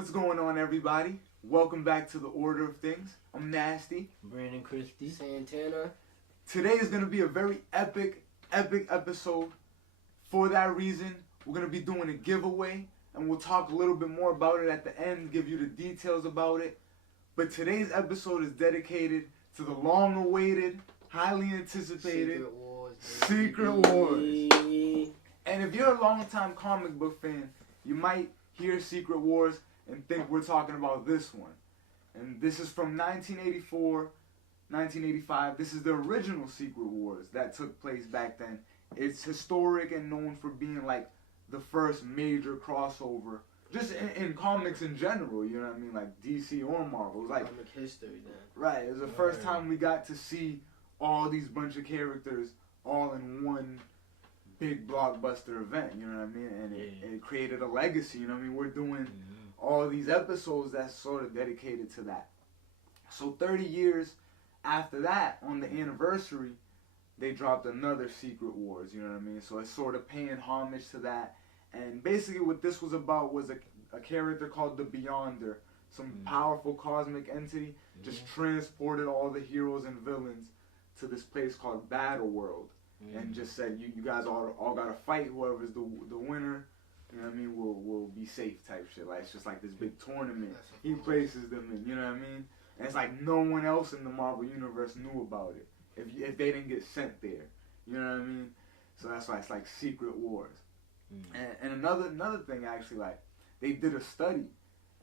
What's going on, everybody? Welcome back to the Order of Things. I'm Nasty. Brandon Christie. Santana. Today is going to be a very epic episode. For that reason, we're going to be doing a giveaway, and we'll talk a little bit more about it at the end, give you the details about it. But today's episode is dedicated to the long-awaited, highly anticipated Secret Wars. And if you're a long-time comic book fan, you might hear Secret Wars and think we're talking about this one. And this is from 1984, 1985. This is the original Secret Wars that took place back then. It's historic and known for being like the first major crossover, just in comics in general, you know what I mean? Like DC or Marvel. Like comic history then. Right, it was the first time we got to see all these bunch of characters all in one big blockbuster event, you know what I mean? And it created a legacy, you know what I mean? We're doing all these episodes that's sort of dedicated to that. So 30 years after that, on the anniversary, they dropped another Secret Wars, you know what I mean? So it's sort of paying homage to that. And basically what this was about was a character called the Beyonder, some powerful cosmic entity, just transported all the heroes and villains to this place called Battleworld. And just said, you guys all gotta fight. Whoever's the winner, you know what I mean, will be safe type shit. Like, it's just like this big tournament. He places them in, you know what I mean? And it's like no one else in the Marvel Universe knew about it if they didn't get sent there. You know what I mean? So that's why it's like Secret Wars. And another thing, actually, like, they did a study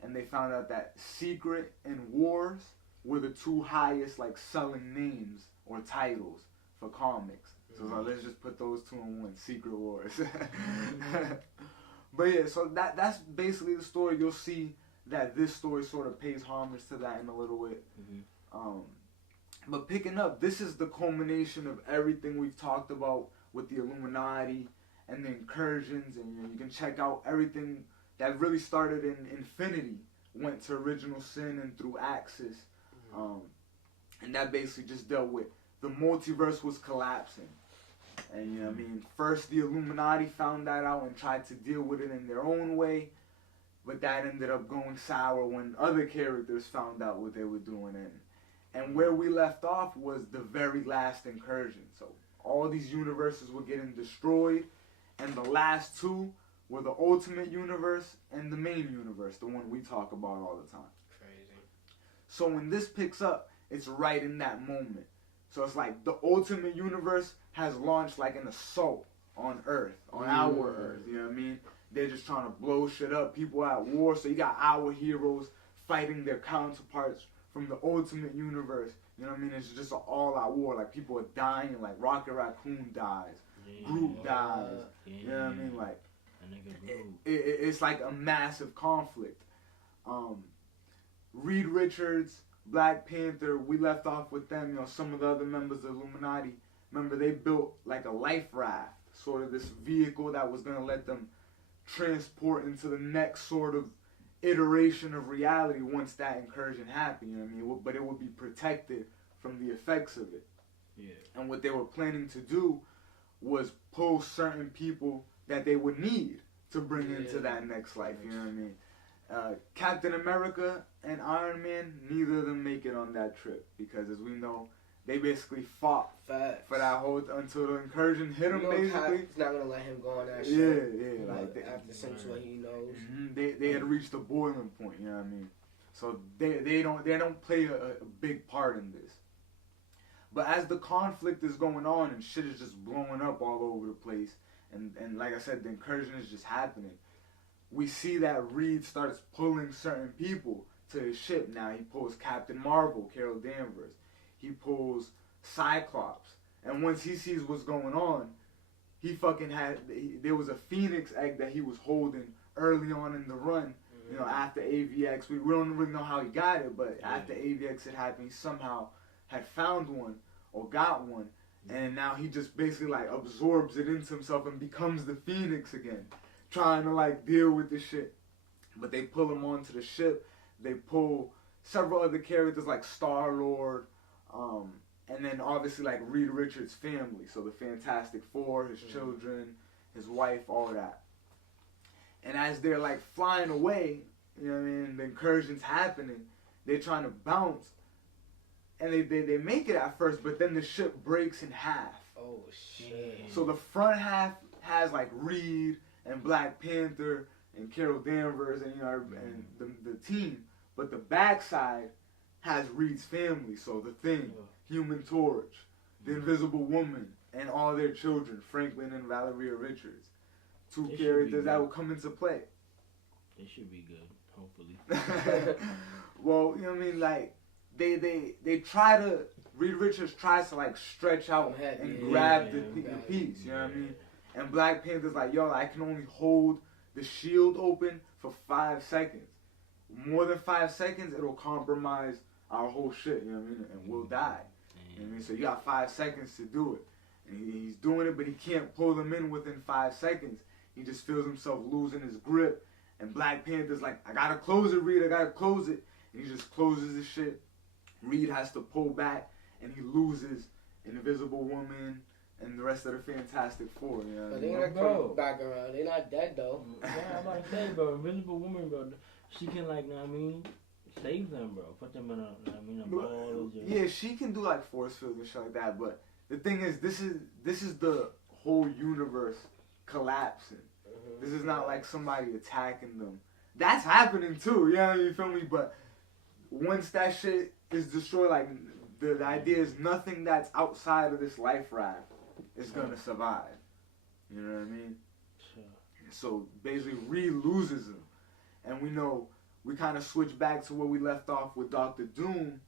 and they found out that Secret and Wars were the two highest, like, selling names or titles for comics. So let's just put those two in one, Secret Wars. But yeah, so that's basically the story. You'll see that this story sort of pays homage to that in a little bit. But picking up, this is the culmination of everything we've talked about with the Illuminati and the incursions, and you can check out everything that really started in Infinity, went to Original Sin and through Axis, and that basically just dealt with the multiverse was collapsing. And you know what I mean, first the Illuminati found that out and tried to deal with it in their own way, but that ended up going sour when other characters found out what they were doing. And where we left off was the very last incursion. So all these universes were getting destroyed, and the last two were the Ultimate Universe and the main universe, the one we talk about all the time. Crazy. So when this picks up, it's right in that moment. So it's like the Ultimate Universe has launched like an assault on Earth, on our Earth, you know what I mean? They're just trying to blow shit up. People are at war, so you got our heroes fighting their counterparts from the Ultimate Universe. You know what I mean? It's just an all-out war. Like, people are dying, like Rocket Raccoon dies, Groot dies, you know what I mean? Like, it's like a massive conflict. Reed Richards, Black Panther, we left off with them, you know, some of the other members of Illuminati. Remember, they built like a life raft, sort of this vehicle that was going to let them transport into the next sort of iteration of reality once that incursion happened, you know what I mean? But it would be protected from the effects of it. And what they were planning to do was pull certain people that they would need to bring into that next life, you know what I mean? Captain America and Iron Man, neither of them make it on that trip because, as we know, they basically fought for that whole until the incursion hit him. Basically, He's not gonna let him go on that shit. Yeah. Like after since what he knows, they had reached the boiling point. You know what I mean? So they don't play a big part in this. But as the conflict is going on and shit is just blowing up all over the place, and like I said, the incursion is just happening. We see that Reed starts pulling certain people to his ship. Now he pulls Captain Marvel, Carol Danvers. He pulls Cyclops. And once he sees what's going on, there was a Phoenix egg that he was holding early on in the run, you know, after AVX. We don't really know how he got it, but after AVX had happened, he somehow had found one or got one. And now he just basically like absorbs it into himself and becomes the Phoenix again, trying to like deal with this shit. But they pull him onto the ship. They pull several other characters like Star-Lord, and then obviously like Reed Richards' family. So the Fantastic Four, his children, his wife, all that. And as they're like flying away, you know what I mean, the incursion's happening, they're trying to bounce, and they make it at first, but then the ship breaks in half. Oh shit. So the front half has like Reed and Black Panther and Carol Danvers and and the team, but the backside has Reed's family. So the Thing, Human Torch, the Invisible Woman, and all their children, Franklin and Valeria Richards, two characters that will come into play. It should be good, hopefully. Well, you know what I mean, like they try to. Reed Richards tries to like stretch out and grab the piece, you know what I mean? And Black Panther's like, yo, I can only hold the shield open for 5 seconds. More than 5 seconds, it'll compromise our whole shit, you know what I mean? And we'll die. You know what I mean? So you got 5 seconds to do it. And he's doing it, but he can't pull them in within 5 seconds. He just feels himself losing his grip. And Black Panther's like, I gotta close it, Reed, I gotta close it. And he just closes the shit. Reed has to pull back, and he loses Invisible Woman and the rest of the Fantastic Four. You know but they're not coming back around. They're not dead though. Yeah, I'm about to say, bro, Invisible Woman, bro, she can like, you know what I mean, save them, bro. Put them in a, you know what I mean, a ball. Yeah, she can do like force fields and shit like that. But the thing is, this is the whole universe collapsing. This is not like somebody attacking them. That's happening too. You know what I mean? You feel me? But once that shit is destroyed, like the idea is nothing that's outside of this life raft is gonna survive. You know what I mean? Sure. So basically, Reed loses him, and we know we kind of switch back to where we left off with Doctor Doom,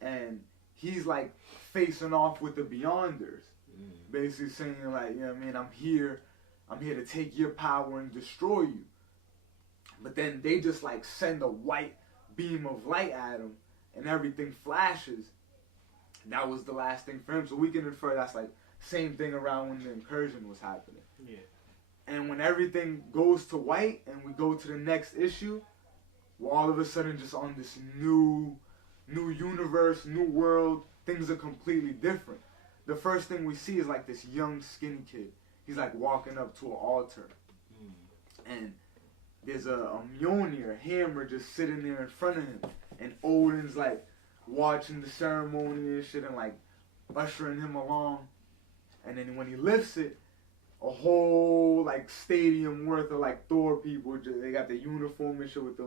and he's like facing off with the Beyonders, basically saying like, you know what I mean? I'm here to take your power and destroy you. But then they just like send a white beam of light at him, and everything flashes. That was the last thing for him. So we can infer that's like same thing around when the incursion was happening. Yeah. And when everything goes to white and we go to the next issue, we're all of a sudden just on this new universe, new world. Things are completely different. The first thing we see is like this young skinny kid. He's like walking up to an altar. And there's a Mjolnir, a hammer just sitting there in front of him. And Odin's like watching the ceremony and shit and like ushering him along. And then when he lifts it, a whole like stadium worth of like Thor people, they got the uniform and shit with the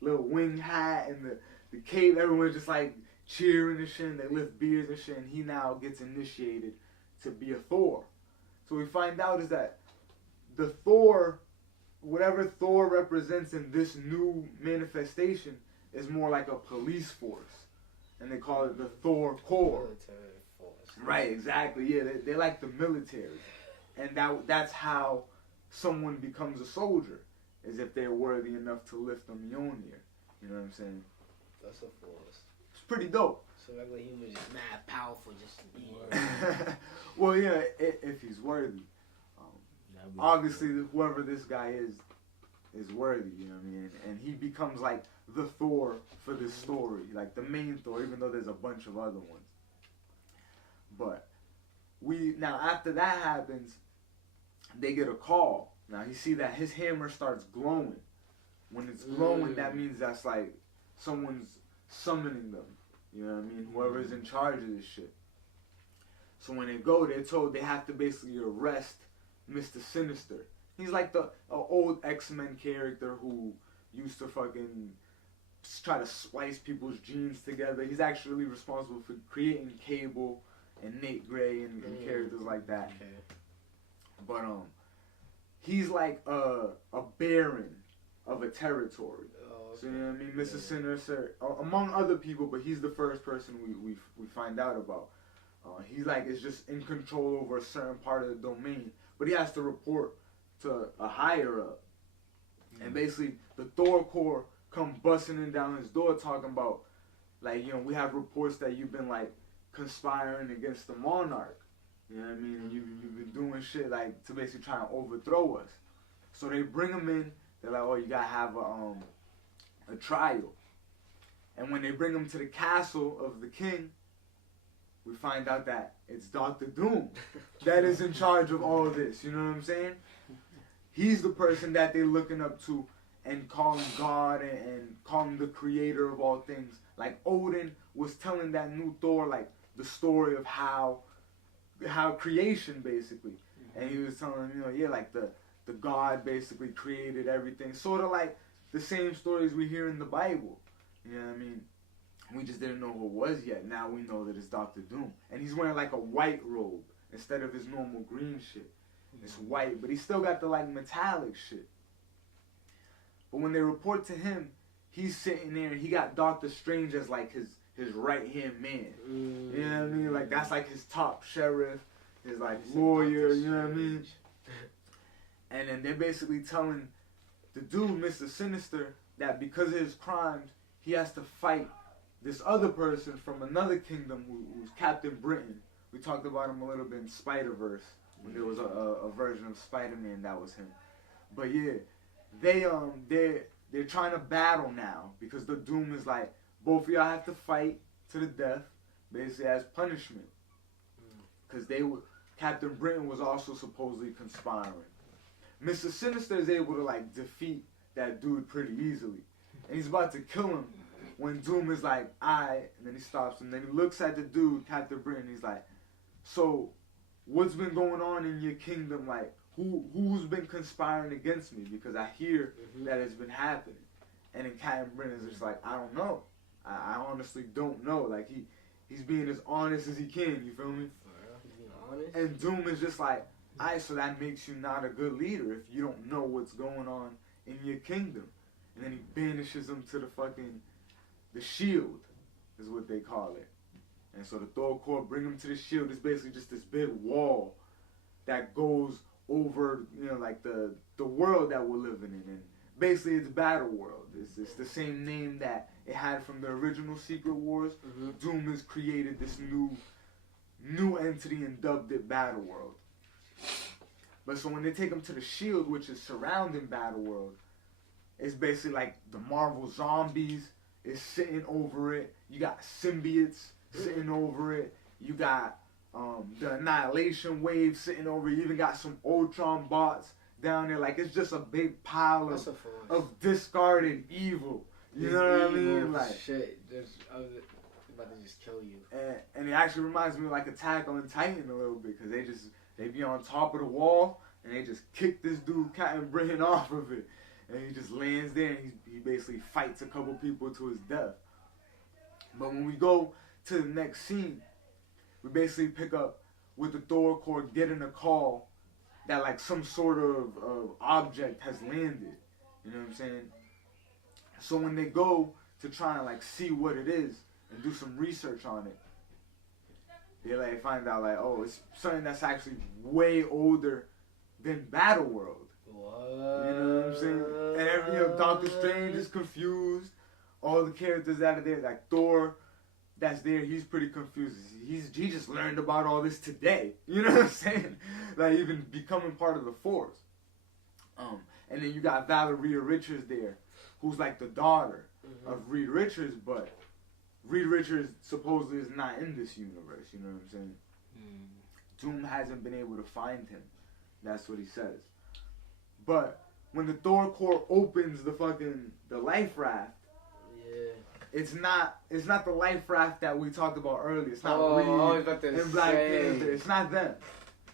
little wing hat and the cape. Everyone's just like cheering and shit, and they lift beers and shit, and he now gets initiated to be a Thor. So we find out is that the Thor, whatever Thor represents in this new manifestation, is more like a police force. And they call it the Thor Corps. Military force. Right, exactly. Yeah, they're like the military. And that's how someone becomes a soldier, is if they're worthy enough to lift a Mjolnir. You know what I'm saying? That's a force. It's pretty dope. So regular humans just mad powerful, just Well, yeah, if he's worthy. Obviously, whoever this guy is worthy, you know what I mean? And he becomes like the Thor for this story, like the main Thor, even though there's a bunch of other ones. But now after that happens, they get a call. Now you see that his hammer starts glowing. When it's glowing, that means that's like someone's summoning them. You know what I mean? Whoever's in charge of this shit. So when they go, they're told they have to basically arrest Mr. Sinister. He's like the old X-Men character who used to fucking try to splice people's genes together. He's actually responsible for creating Cable and Nate Gray and characters like that. Okay. But he's like a baron of a territory. Oh, okay. So you know what I mean? Mr. Sinister, among other people, but he's the first person we find out about. He's like is just in control over a certain part of the domain, but he has to report to a higher up. And basically, the Thor Corps come busting in down his door talking about, like, you know, we have reports that you've been like conspiring against the monarch. You know what I mean? And you've been doing shit like to basically try and overthrow us. So they bring him in. They're like, oh, you gotta have a trial. And when they bring him to the castle of the king, we find out that it's Dr. Doom that is in charge of all of this. You know what I'm saying? He's the person that they're looking up to, and call him God and call him the creator of all things. Like Odin was telling that new Thor like the story of how creation basically, and he was telling him, yeah, like the God basically created everything, sort of like the same stories we hear in the Bible. You know what I mean? We just didn't know who it was yet. Now we know that it's Dr. Doom, and he's wearing like a white robe instead of his normal green shit. It's white, but he still got the like metallic shit. But when they report to him, he's sitting there and he got Doctor Strange as like his right hand man. You know what I mean? Like that's like his top sheriff, his like lawyer, you know what I mean? And then they're basically telling the dude, Mr. Sinister, that because of his crimes, he has to fight this other person from another kingdom who's Captain Britain. We talked about him a little bit in Spider-Verse when there was a version of Spider-Man that was him. But yeah, they're trying to battle now because the Doom is like, both of y'all have to fight to the death, basically as punishment. Because Captain Britain was also supposedly conspiring. Mr. Sinister is able to like defeat that dude pretty easily. And he's about to kill him when Doom is like, and then he stops him. Then he looks at the dude, Captain Britain, he's like, so what's been going on in your kingdom? Like, who's been conspiring against me? Because I hear that it's been happening. And then Captain Britain is just like, I don't know. I honestly don't know. Like, he's being as honest as he can, you feel me? He's being honest? And Doom is just like, alright, so that makes you not a good leader if you don't know what's going on in your kingdom. And then he banishes him to the shield, is what they call it. And so the Thor Corps bring him to the shield. It's basically just this big wall that goes over, like the world that we're living in. And basically it's Battleworld. It's the same name that it had from the original Secret Wars. Doom has created this new entity and dubbed it Battleworld. But so when they take him to the shield, which is surrounding Battleworld, it's basically like the Marvel zombies is sitting over it. You got symbiotes sitting over it. You got the Annihilation Wave sitting over it. You even got some Ultron bots down there. Like, it's just a big pile of discarded evil. You know what I mean? Like, shit. I was about to just kill you. And it actually reminds me of like Attack on Titan a little bit, because they be on top of the wall and they just kick this dude Captain Britain off of it. And he just lands there and he basically fights a couple people to his death. But when we go to the next scene, we basically pick up with the Thor Corps getting a call that like some sort of object has landed. You know what I'm saying? So when they go to try and like see what it is and do some research on it, they like find out like, oh, it's something that's actually way older than Battleworld. What? You know what I'm saying? And Doctor Strange is confused. All the characters that are there, like Thor, that's there, he's pretty confused. He just learned about all this today. You know what I'm saying? Like, even becoming part of the Force. And then you got Valeria Richards there, who's like the daughter of Reed Richards, but Reed Richards supposedly is not in this universe. You know what I'm saying? Doom hasn't been able to find him. That's what he says. But when the Thor Corps opens the life raft, it's not the life raft that we talked about earlier. It's not Reed and Black Panther. It's not them.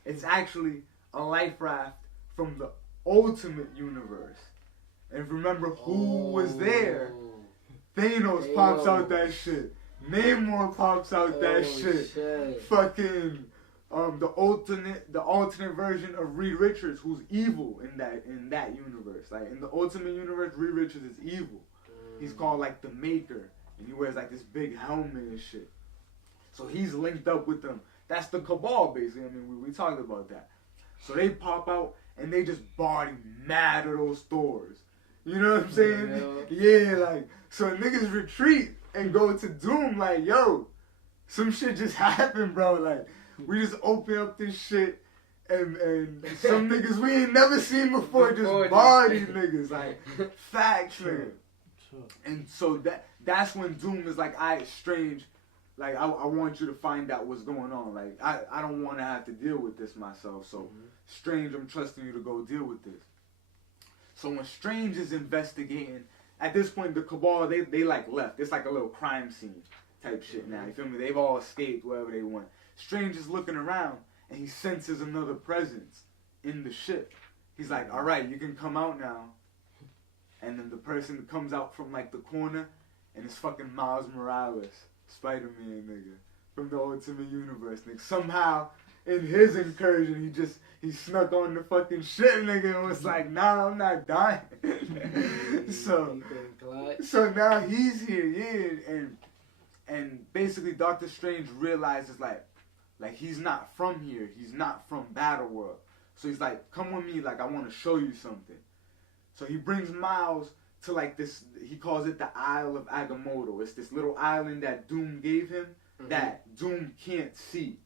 It's actually a life raft from the Ultimate Universe. And remember who was there? Thanos pops out that shit. Namor pops out that shit. Fucking the alternate version of Reed Richards, who's evil in that universe. Like in the Ultimate Universe, Reed Richards is evil. He's called like the Maker, and he wears like this big helmet and shit. So he's linked up with them. That's the Cabal, basically. I mean, we talked about that. So they pop out and they just body mad of those Thors. You know what I'm saying? Yeah, like, so niggas retreat and go to Doom like, yo, some shit just happened, bro. Like, we just open up this shit and some niggas we ain't never seen before just body niggas. Like, facts, nigga. And so that's when Doom is like, alright, Strange, like, I want you to find out what's going on. Like, I don't want to have to deal with this myself. So, Strange, I'm trusting you to go deal with this. So when Strange is investigating, at this point the Cabal they like left. It's like a little crime scene type shit now. You feel me? They've all escaped wherever they went. Strange is looking around and he senses another presence in the ship. He's like, all right, you can come out now. And then the person comes out from like the corner and it's fucking Miles Morales, Spider-Man, nigga, from the Ultimate Universe, nigga. Somehow in his incursion he snuck on the fucking ship, nigga, and was like, nah, I'm not dying. so now he's here, yeah, and basically Doctor Strange realizes like he's not from here, he's not from Battleworld. So he's like, come with me, like I want to show you something. So he brings Miles to like this, he calls it the Isle of Agamotto. It's this little island that Doom gave him that Doom can't see.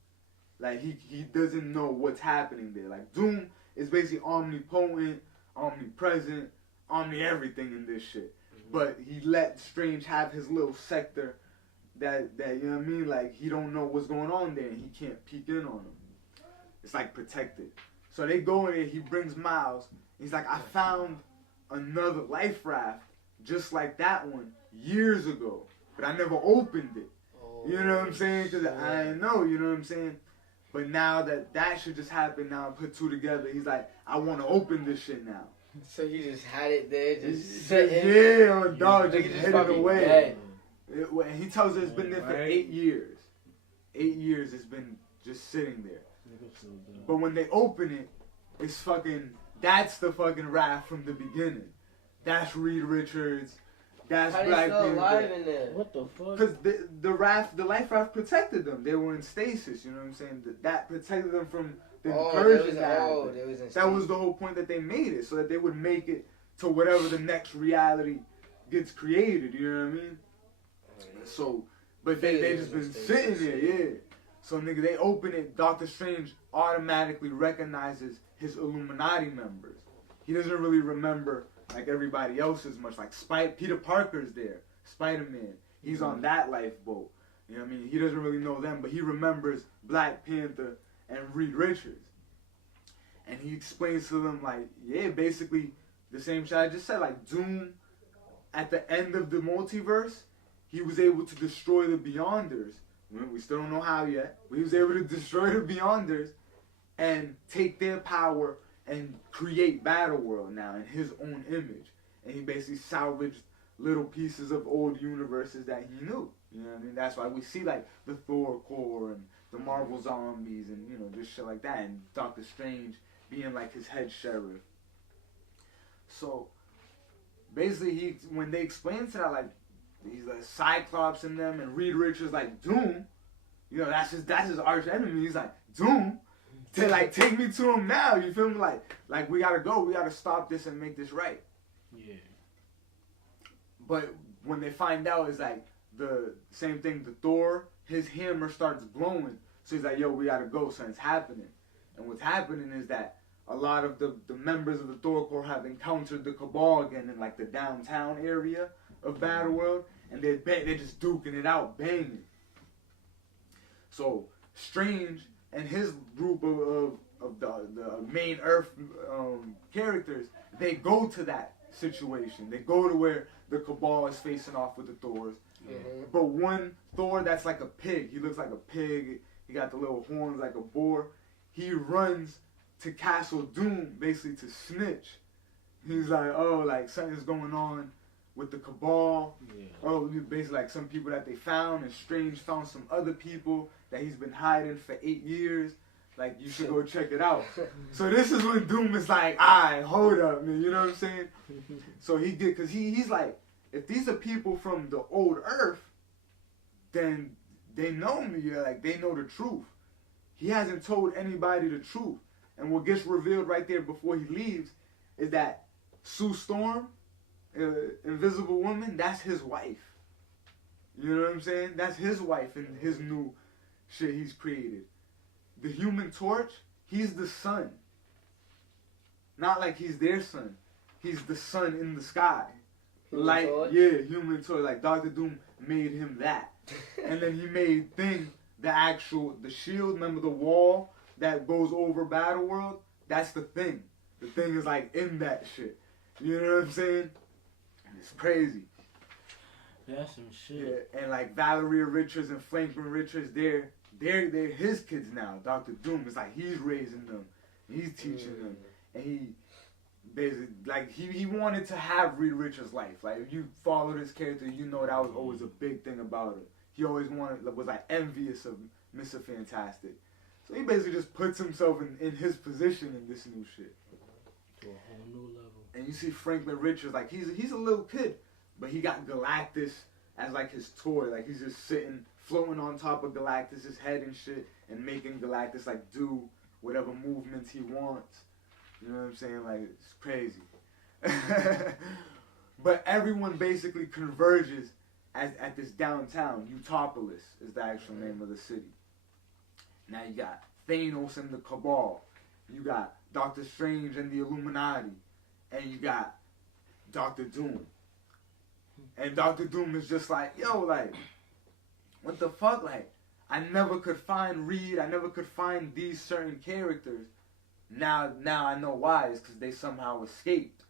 Like he doesn't know what's happening there. Like Doom is basically omnipotent, omnipresent, omni everything in this shit. But he let Strange have his little sector that you know what I mean? Like he don't know what's going on there and he can't peek in on him. It's like protected. So they go in there, he brings Miles. He's like, I found another life raft just like that one years ago, but I never opened it. You know what I'm saying? Because I didn't know, you know what I'm saying? But now that shit just happened, now put two together, he's like, I want to open this shit now. So he just had it there, just yeah, on dog, just hid it away. Dead. He tells us it's been there for 8 years. 8 years it's been just sitting there. But when they open it, it's fucking, that's the fucking raft from the beginning. That's Reed Richards. That's How Black they still Panther. alive in there? What the fuck? Because the life raft protected them. They were in stasis, you know what I'm saying? That protected them from the incursion that was the whole point that they made it, so that they would make it to whatever the next reality gets created, you know what I mean? So, but they just been sitting there, yeah. So, nigga, they open it, Doctor Strange automatically recognizes his Illuminati members. He doesn't really remember, like, everybody else as much. Like, Peter Parker's there, Spider-Man. He's on that lifeboat. You know what I mean? He doesn't really know them, but he remembers Black Panther and Reed Richards. And he explains to them, like, yeah, basically the same shit I just said. Like, Doom, at the end of the multiverse, he was able to destroy the Beyonders. We still don't know how yet. But he was able to destroy the Beyonders and take their power and create Battleworld now in his own image. And he basically salvaged little pieces of old universes that he knew. You know what I mean? That's why we see, like, the Thor Corps and the Marvel Zombies and, you know, just shit like that. And Doctor Strange being, like, his head sheriff. So, basically, when they explain to that, like, he's like Cyclops in them, and Reed Richards like Doom. You know, that's his arch enemy. He's like, Doom, take me to him now. You feel me? Like we gotta go. We gotta stop this and make this right. Yeah. But when they find out, it's like the same thing. The Thor, his hammer starts blowing. So he's like, yo, we gotta go. Something's happening. And what's happening is that a lot of the members of the Thor Corps have encountered the Cabal again in like the downtown area of Battleworld, and they're just duking it out, banging. So Strange and his group of the main Earth characters, they go to that situation. They go to where the Cabal is facing off with the Thors. Mm-hmm. But one Thor that's like a pig, he looks like a pig. He got the little horns like a boar. He runs to Castle Doom basically to snitch. He's like, oh, like something's going on with the Cabal. Yeah. Oh, basically like some people that they found, and Strange found some other people that he's been hiding for 8 years. Like, you should go check it out. So this is when Doom is like, alright, hold up, man, you know what I'm saying? So because he's like, if these are people from the old Earth, then they know me, like, they know the truth. He hasn't told anybody the truth. And what gets revealed right there before he leaves is that Sue Storm, Invisible Woman, that's his wife. You know what I'm saying? That's his wife and his new shit he's created. The Human Torch, he's the sun. Not like he's their son. He's the sun in the sky. Like, yeah, Human Torch. Like, Dr. Doom made him that. And then he made Thing, the shield, remember the wall that goes over Battleworld? That's the Thing. The Thing is, like, in that shit. You know what I'm saying? It's crazy. That's some shit. Yeah, and like Valeria Richards and Franklin Richards, they're his kids now. Dr. Doom is like he's raising them, he's teaching them, and he basically like he wanted to have Reed Richards' life. Like if you follow this character, you know that was always a big thing about him. He always was like envious of Mr. Fantastic. So he basically just puts himself in his position in this new shit. To a whole new level. And you see Franklin Richards, like he's a little kid, but he got Galactus as like his toy. Like he's just sitting, floating on top of Galactus' head and shit, and making Galactus like do whatever movements he wants. You know what I'm saying? Like it's crazy. But everyone basically converges at this downtown. Utopolis is the actual name of the city. Now you got Thanos and the Cabal. You got Doctor Strange and the Illuminati. And you got Doctor Doom. And Doctor Doom is just like, yo, like, what the fuck? Like, I never could find Reed. I never could find these certain characters. Now I know why. It's because they somehow escaped.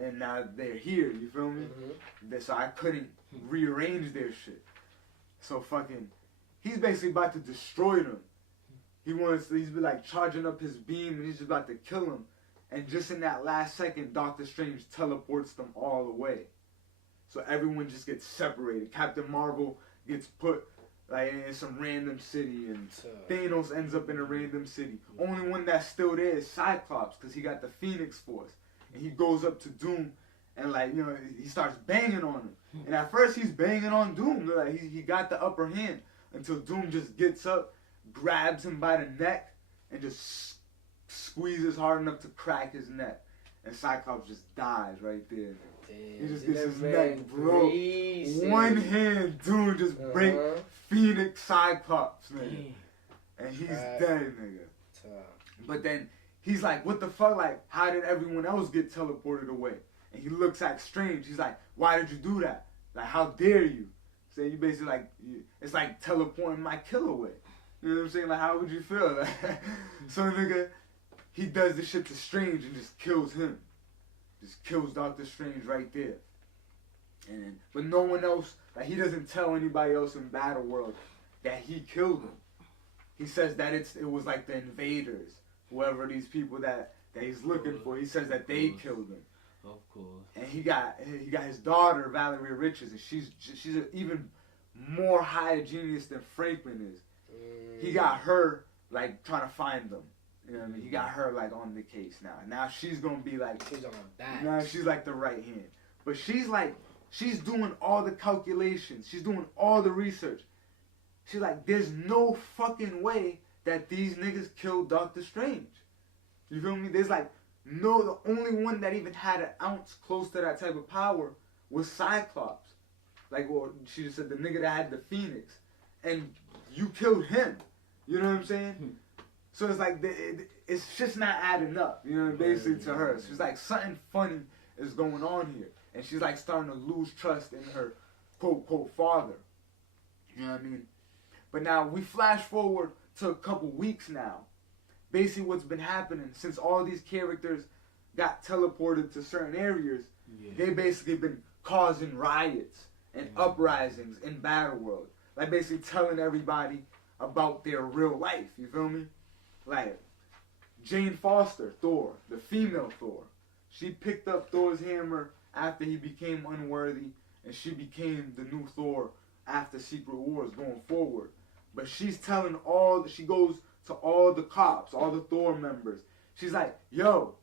And now they're here, you feel me? So I couldn't rearrange their shit. So fucking, he's basically about to destroy them. He's been like charging up his beam and he's just about to kill him. And just in that last second, Doctor Strange teleports them all away. So everyone just gets separated. Captain Marvel gets put like in some random city, and Thanos ends up in a random city. Only one that's still there is Cyclops, because he got the Phoenix Force. And he goes up to Doom and like, you know, he starts banging on him. And at first he's banging on Doom. Like he got the upper hand until Doom just gets up, grabs him by the neck, and just squeezes hard enough to crack his neck. And Cyclops just dies right there. Damn, he just gets his neck broke. One hand, Doom just break Phoenix Cyclops, nigga. And he's dead, nigga. But then he's like, what the fuck? Like, how did everyone else get teleported away? And he looks at Strange. He's like, why did you do that? Like, how dare you? So you basically like, it's like teleporting my kill away. You know what I'm saying? Like, how would you feel? So, nigga, he does this shit to Strange and just kills him. Just kills Doctor Strange right there. But no one else, like, he doesn't tell anybody else in Battleworld that he killed him. He says that it was like the invaders, whoever these people that he's looking for. He says that they killed him. Of course. And he got his daughter, Valeria Richards, and she's an even more high genius than Franklin is. He got her, like, trying to find them. You know what I mean? He got her, like, on the case now. Now she's going to be, like... She's on her back. Now she's, like, the right hand. But she's, like... She's doing all the calculations. She's doing all the research. She's like, there's no fucking way that these niggas killed Doctor Strange. You feel me? There's, like, no... The only one that even had an ounce close to that type of power was Cyclops. Like, well, she just said the nigga that had the Phoenix. And you killed him. You know what I'm saying? So it's like, it's just not adding up, you know, basically to her. She's like, something funny is going on here. And she's like starting to lose trust in her quote father. You know what I mean? But now we flash forward to a couple weeks now. Basically what's been happening since all these characters got teleported to certain areas, they basically been causing riots and uprisings in Battleworld. Like basically telling everybody about their real life, you feel me? Like, Jane Foster, Thor, the female Thor, she picked up Thor's hammer after he became unworthy, and she became the new Thor after Secret Wars going forward. But she's telling she goes to all the cops, all the Thor members. She's like, yo,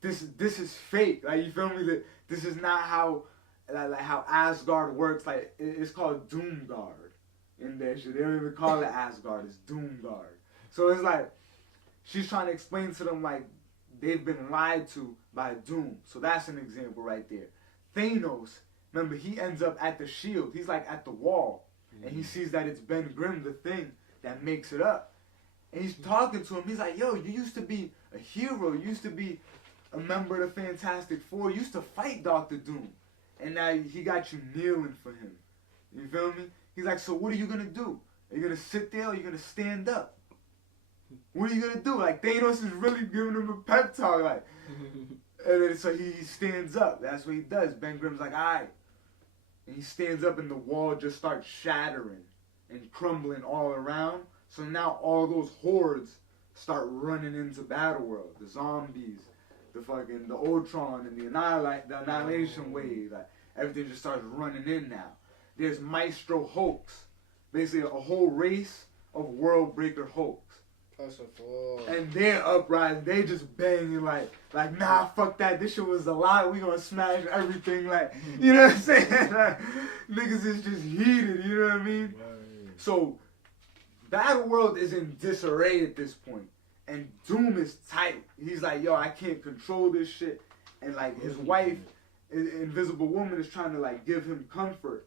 this is fake. Like, you feel me? That this is not how, like how Asgard works. Like, it's called Doomguard in that shit. They don't even call it Asgard. It's Doomguard. So it's like, she's trying to explain to them, like, they've been lied to by Doom. So that's an example right there. Thanos, remember, he ends up at the shield. He's, like, at the wall. And he sees that it's Ben Grimm, the thing that makes it up. And he's talking to him. He's like, yo, you used to be a hero. You used to be a member of the Fantastic Four. You used to fight Dr. Doom. And now he got you kneeling for him. You feel me? He's like, so what are you going to do? Are you going to sit there or are you going to stand up? What are you going to do? Like, Thanos is really giving him a pep talk. Like, And then so he stands up. That's what he does. Ben Grimm's like, all right. And he stands up and the wall just starts shattering and crumbling all around. So now all those hordes start running into Battleworld. The zombies, the Ultron and the Annihilation Wave. Like, everything just starts running in now. There's Maestro Hulks. Basically a whole race of World Breaker Hulks. And they're uprising, they just banging like nah, fuck that, this shit was a lie, we gonna smash everything, like, you know what I'm saying? Like, niggas is just heated, you know what I mean? Right. So, Battleworld is in disarray at this point, and Doom is tight. He's like, yo, I can't control this shit, and like, his wife, Invisible Woman, is trying to like give him comfort,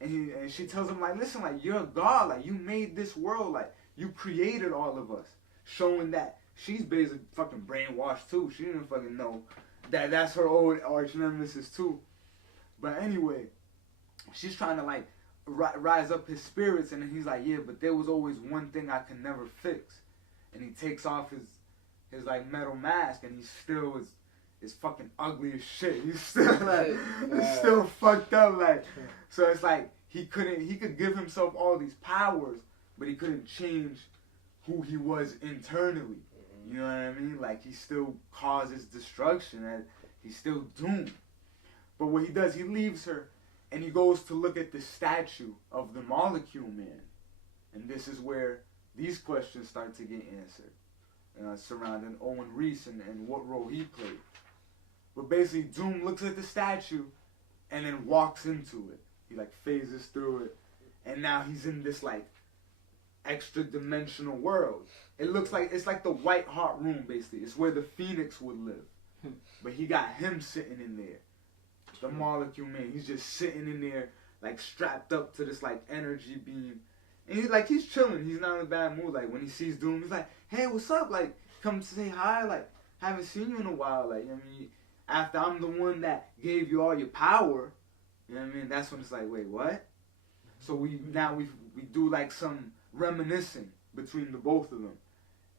and she tells him like, listen, like, you're a god, like, you made this world, like, you created all of us, showing that she's basically fucking brainwashed too. She didn't fucking know that that's her old arch nemesis too. But anyway, she's trying to like rise up his spirits, and then he's like, yeah, but there was always one thing I can never fix. And he takes off his like metal mask, and he still is fucking ugly as shit. He's still like still fucked up, like. So it's like he could give himself all these powers, but he couldn't change who he was internally. You know what I mean? Like, he still causes destruction, and he's still doomed. But what he does, he leaves her, and he goes to look at the statue of the Molecule Man. And this is where these questions start to get answered, surrounding Owen Reese and what role he played. But basically, Doom looks at the statue, and then walks into it. He, like, phases through it, and now he's in this, like, extra dimensional world. It looks like it's like the White Hart Room, basically. It's where the Phoenix would live. But he got him sitting in there. The Molecule Man. He's just sitting in there, like, strapped up to this like energy beam. And he's chilling. He's not in a bad mood. Like, when he sees Doom, he's like, hey, what's up? Like, come say hi. Like, haven't seen you in a while. Like, I mean, after I'm the one that gave you all your power, you know what I mean? That's when it's like, wait, what? So we do like some reminiscing between the both of them.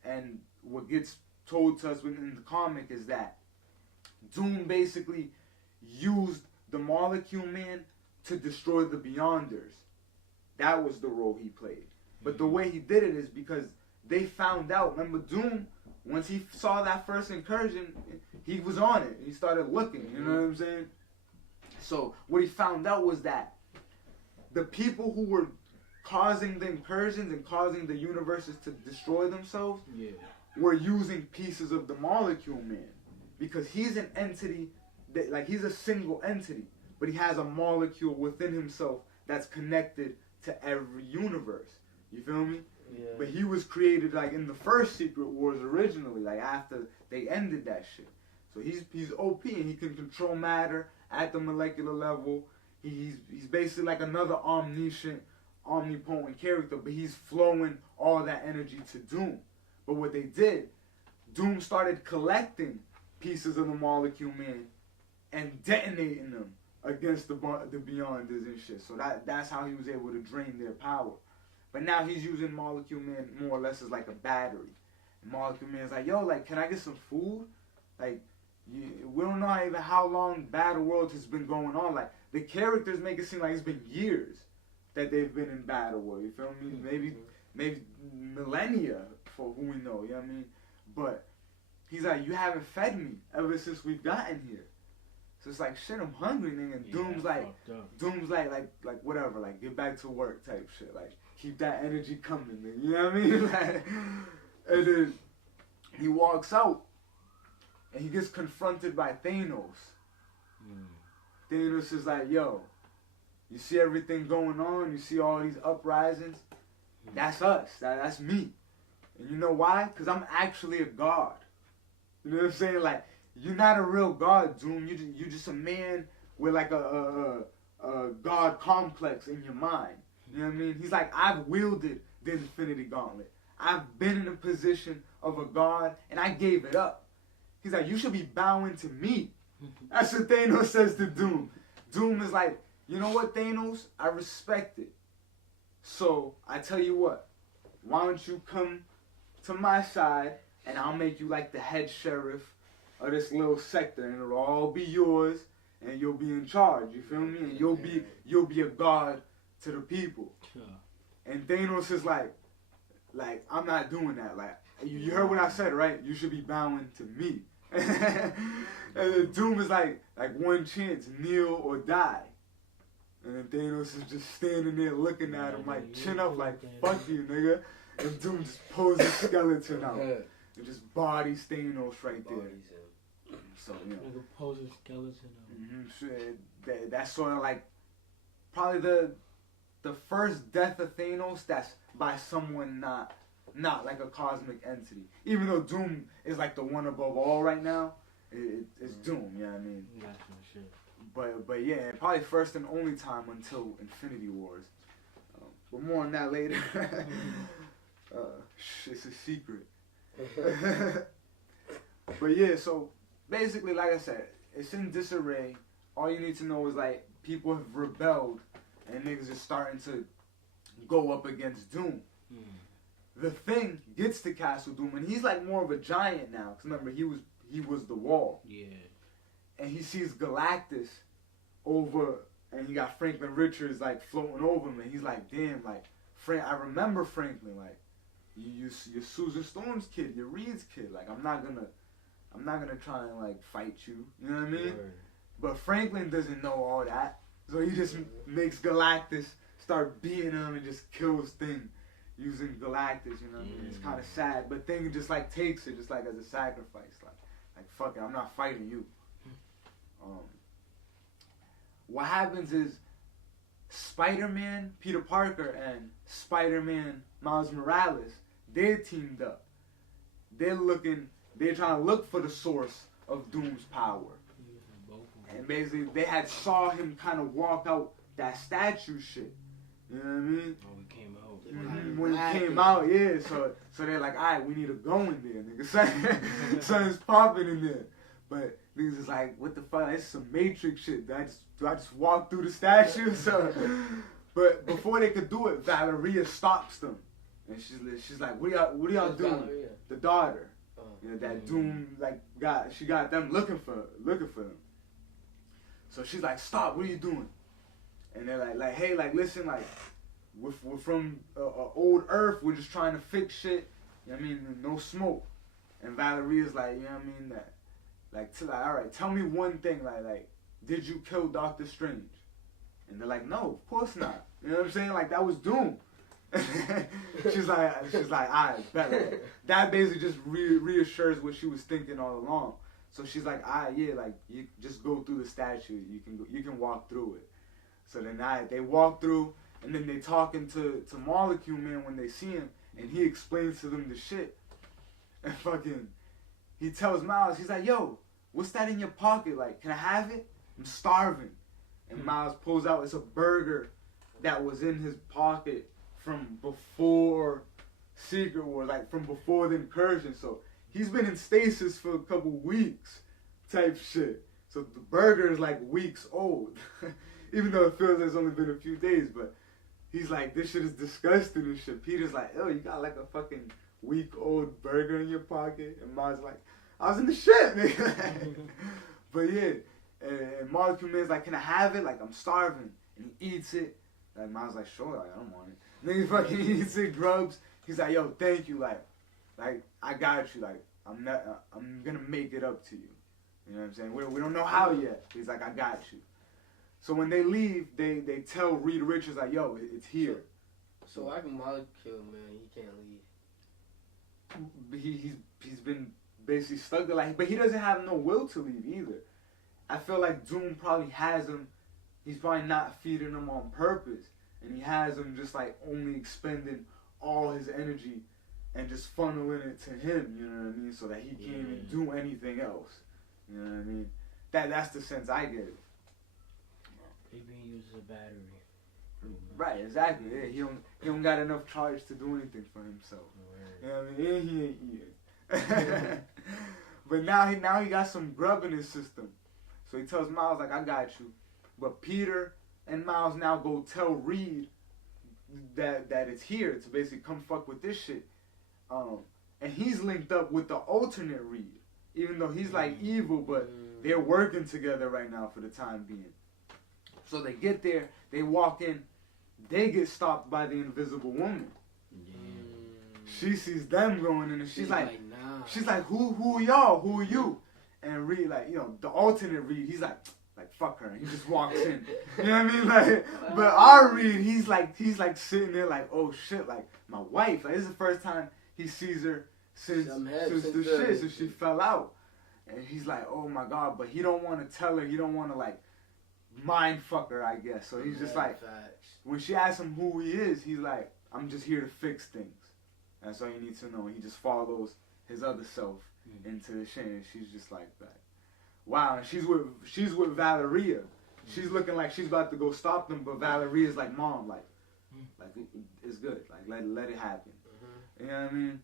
And what gets told to us within the comic is that Doom basically used the Molecule Man to destroy the Beyonders. That was the role he played. But the way he did it is because they found out, remember Doom, once he saw that first incursion, he was on it. He started looking, you know what I'm saying? So what he found out was that the people who were causing the incursions and causing the universes to destroy themselves were using pieces of the Molecule Man. Because he's an entity, that, like, he's a single entity, but he has a molecule within himself that's connected to every universe. You feel me? Yeah. But he was created, like, in the first Secret Wars originally, like, after they ended that shit. So he's OP, and he can control matter at the molecular level. He's basically like another omniscient, omnipotent character, but he's flowing all that energy to Doom. But what they did, Doom started collecting pieces of the Molecule Man and detonating them against the Beyonders and shit. So that's how he was able to drain their power. But now he's using Molecule Man more or less as like a battery. And Molecule Man's like, yo, like, can I get some food? Like, we don't know even how long Battleworld has been going on. Like, the characters make it seem like it's been years that they've been in Battleworld. You feel me? Maybe millennia for who we know. You know what I mean? But he's like, you haven't fed me ever since we've gotten here. So it's like, shit, I'm hungry, nigga. And Doom's like whatever, like, get back to work type shit. Like, keep that energy coming, nigga. You know what I mean? Like, and then he walks out, and he gets confronted by Thanos. Thanos is like, yo, you see everything going on? You see all these uprisings? That's us. That's me. And you know why? Because I'm actually a god. You know what I'm saying? Like, you're not a real god, Doom. You're just a man with like a god complex in your mind. You know what I mean? He's like, I've wielded the Infinity Gauntlet. I've been in a position of a god, and I gave it up. He's like, you should be bowing to me. That's what Thanos says to Doom. Doom is like, you know what, Thanos? I respect it. So, I tell you what. Why don't you come to my side, and I'll make you like the head sheriff of this little sector, and it'll all be yours, and you'll be in charge. You feel me? And you'll be a god to the people. And Thanos is like I'm not doing that. Like you heard what I said, right? You should be bowing to me. And then Doom is like one chance, kneel or die. And then Thanos is just standing there looking at him like chin up, like fuck you, nigga. And Doom just pulls his skeleton out and just bodies Thanos right there. So you know, nigga pulls his skeleton out. Shit, that's sort of like probably the first death of Thanos that's by someone not like a cosmic entity. Even though Doom is like the one above all right now, it's Doom. You know what I mean? That's some shit. But yeah, probably first and only time until Infinity Wars. But more on that later. It's a secret. But yeah, so basically, like I said, it's in disarray. All you need to know is like people have rebelled and niggas is starting to go up against Doom. The Thing gets to Castle Doom, and he's like more of a giant now. Cause remember, he was the Wall. Yeah. And he sees Galactus over, and he got Franklin Richards like floating over him, and he's like, damn, like I remember Franklin, like you're Susan Storm's kid, you're Reed's kid. Like I'm not gonna try and like fight you. You know what I mean? Word. But Franklin doesn't know all that, so he just makes Galactus start beating him and just kills Thing using Galactus. You know what I mean? It's kind of sad, but Thing just like takes it just like as a sacrifice, like fuck it, I'm not fighting you. What happens is Spider-Man, Peter Parker, and Spider-Man, Miles Morales, they're teamed up. They're trying to look for the source of Doom's power. And basically, they had saw him kind of walk out that statue shit. You know what I mean? When he came out. Mm-hmm. When he came out, yeah. So they're like, alright, we need to go in there, nigga. Something's popping in there. But niggas is like, what the fuck? That's some Matrix shit. Do I just walk through the statue? So, but before they could do it, Valeria stops them, and she's like, what are y'all doing? Valeria? The daughter, you know, that Doom she got them looking for them. So she's like, stop! What are you doing? And they're like, hey, like listen, like we're from old Earth. We're just trying to fix shit. You know what I mean? No smoke. And Valeria's like, you know what I mean? All right, tell me one thing, like, did you kill Doctor Strange? And they're like, no, of course not. You know what I'm saying? Like, that was Doom. she's like, all right, better. That basically just reassures what she was thinking all along. So she's like, all right, yeah, like, you just go through the statue. You can walk through it. So then they walk through, and then they talking to Molecule Man when they see him, and he explains to them the shit. And fucking, he tells Miles, he's like, yo, what's that in your pocket? Like, can I have it? I'm starving. And Miles pulls out, it's a burger that was in his pocket from before Secret Wars, like from before the incursion. So he's been in stasis for a couple weeks type shit. So the burger is like weeks old. Even though it feels like it's only been a few days, but he's like, this shit is disgusting and shit. Peter's like, oh, you got like a fucking week-old burger in your pocket? And Miles like, I was in the shit, nigga. But yeah, and Molecule Man's like, can I have it? Like, I'm starving. And he eats it. Like, Miles like, sure, like, I don't want it. And then he fucking eats it, grubs. He's like, yo, thank you. Like, I got you. Like, I'm gonna make it up to you. You know what I'm saying? We don't know how yet. He's like, I got you. So when they leave, they tell Reed Richards, like, yo, it's here. So like a Molecule Man, he can't leave. He's been basically stuck there, like, but he doesn't have no will to leave either. I feel like Doom probably has him. He's probably not feeding him on purpose, and he has him just like only expending all his energy and just funneling it to him. You know what I mean? So that he can't even do anything else. You know what I mean? That's the sense I get it. He's being used as a battery. Right, exactly. Yeah, he don't got enough charge to do anything for himself. You know what I mean? And he ain't eating. But now he got some grub in his system. So he tells Miles, like, I got you. But Peter and Miles now go tell Reed that it's here to basically come fuck with this shit. And he's linked up with the alternate Reed. even though he's like evil, but they're working together right now for the time being. So they get there, they walk in, they get stopped by the Invisible Woman. She sees them going in, and she's like, nah. She's like, who are y'all? Who are you? And Reed, like, you know, the alternate Reed, he's like fuck her, and he just walks in. You know what I mean? Like, but our Reed, he's like sitting there like, oh shit, like my wife. Like, this is the first time he sees her since the shit, since she fell out. And he's like, oh my god, but he don't want to tell her. He don't want to like mind fuck her, I guess. So he's just like, when she asks him who he is, he's like, I'm just here to fix things. That's all you need to know. And he just follows his other self into the shit, and she's just like that. Wow, and she's with Valeria. She's looking like she's about to go stop them, but Valeria's like, Mom, like it's good. Like let it happen. You know what I mean?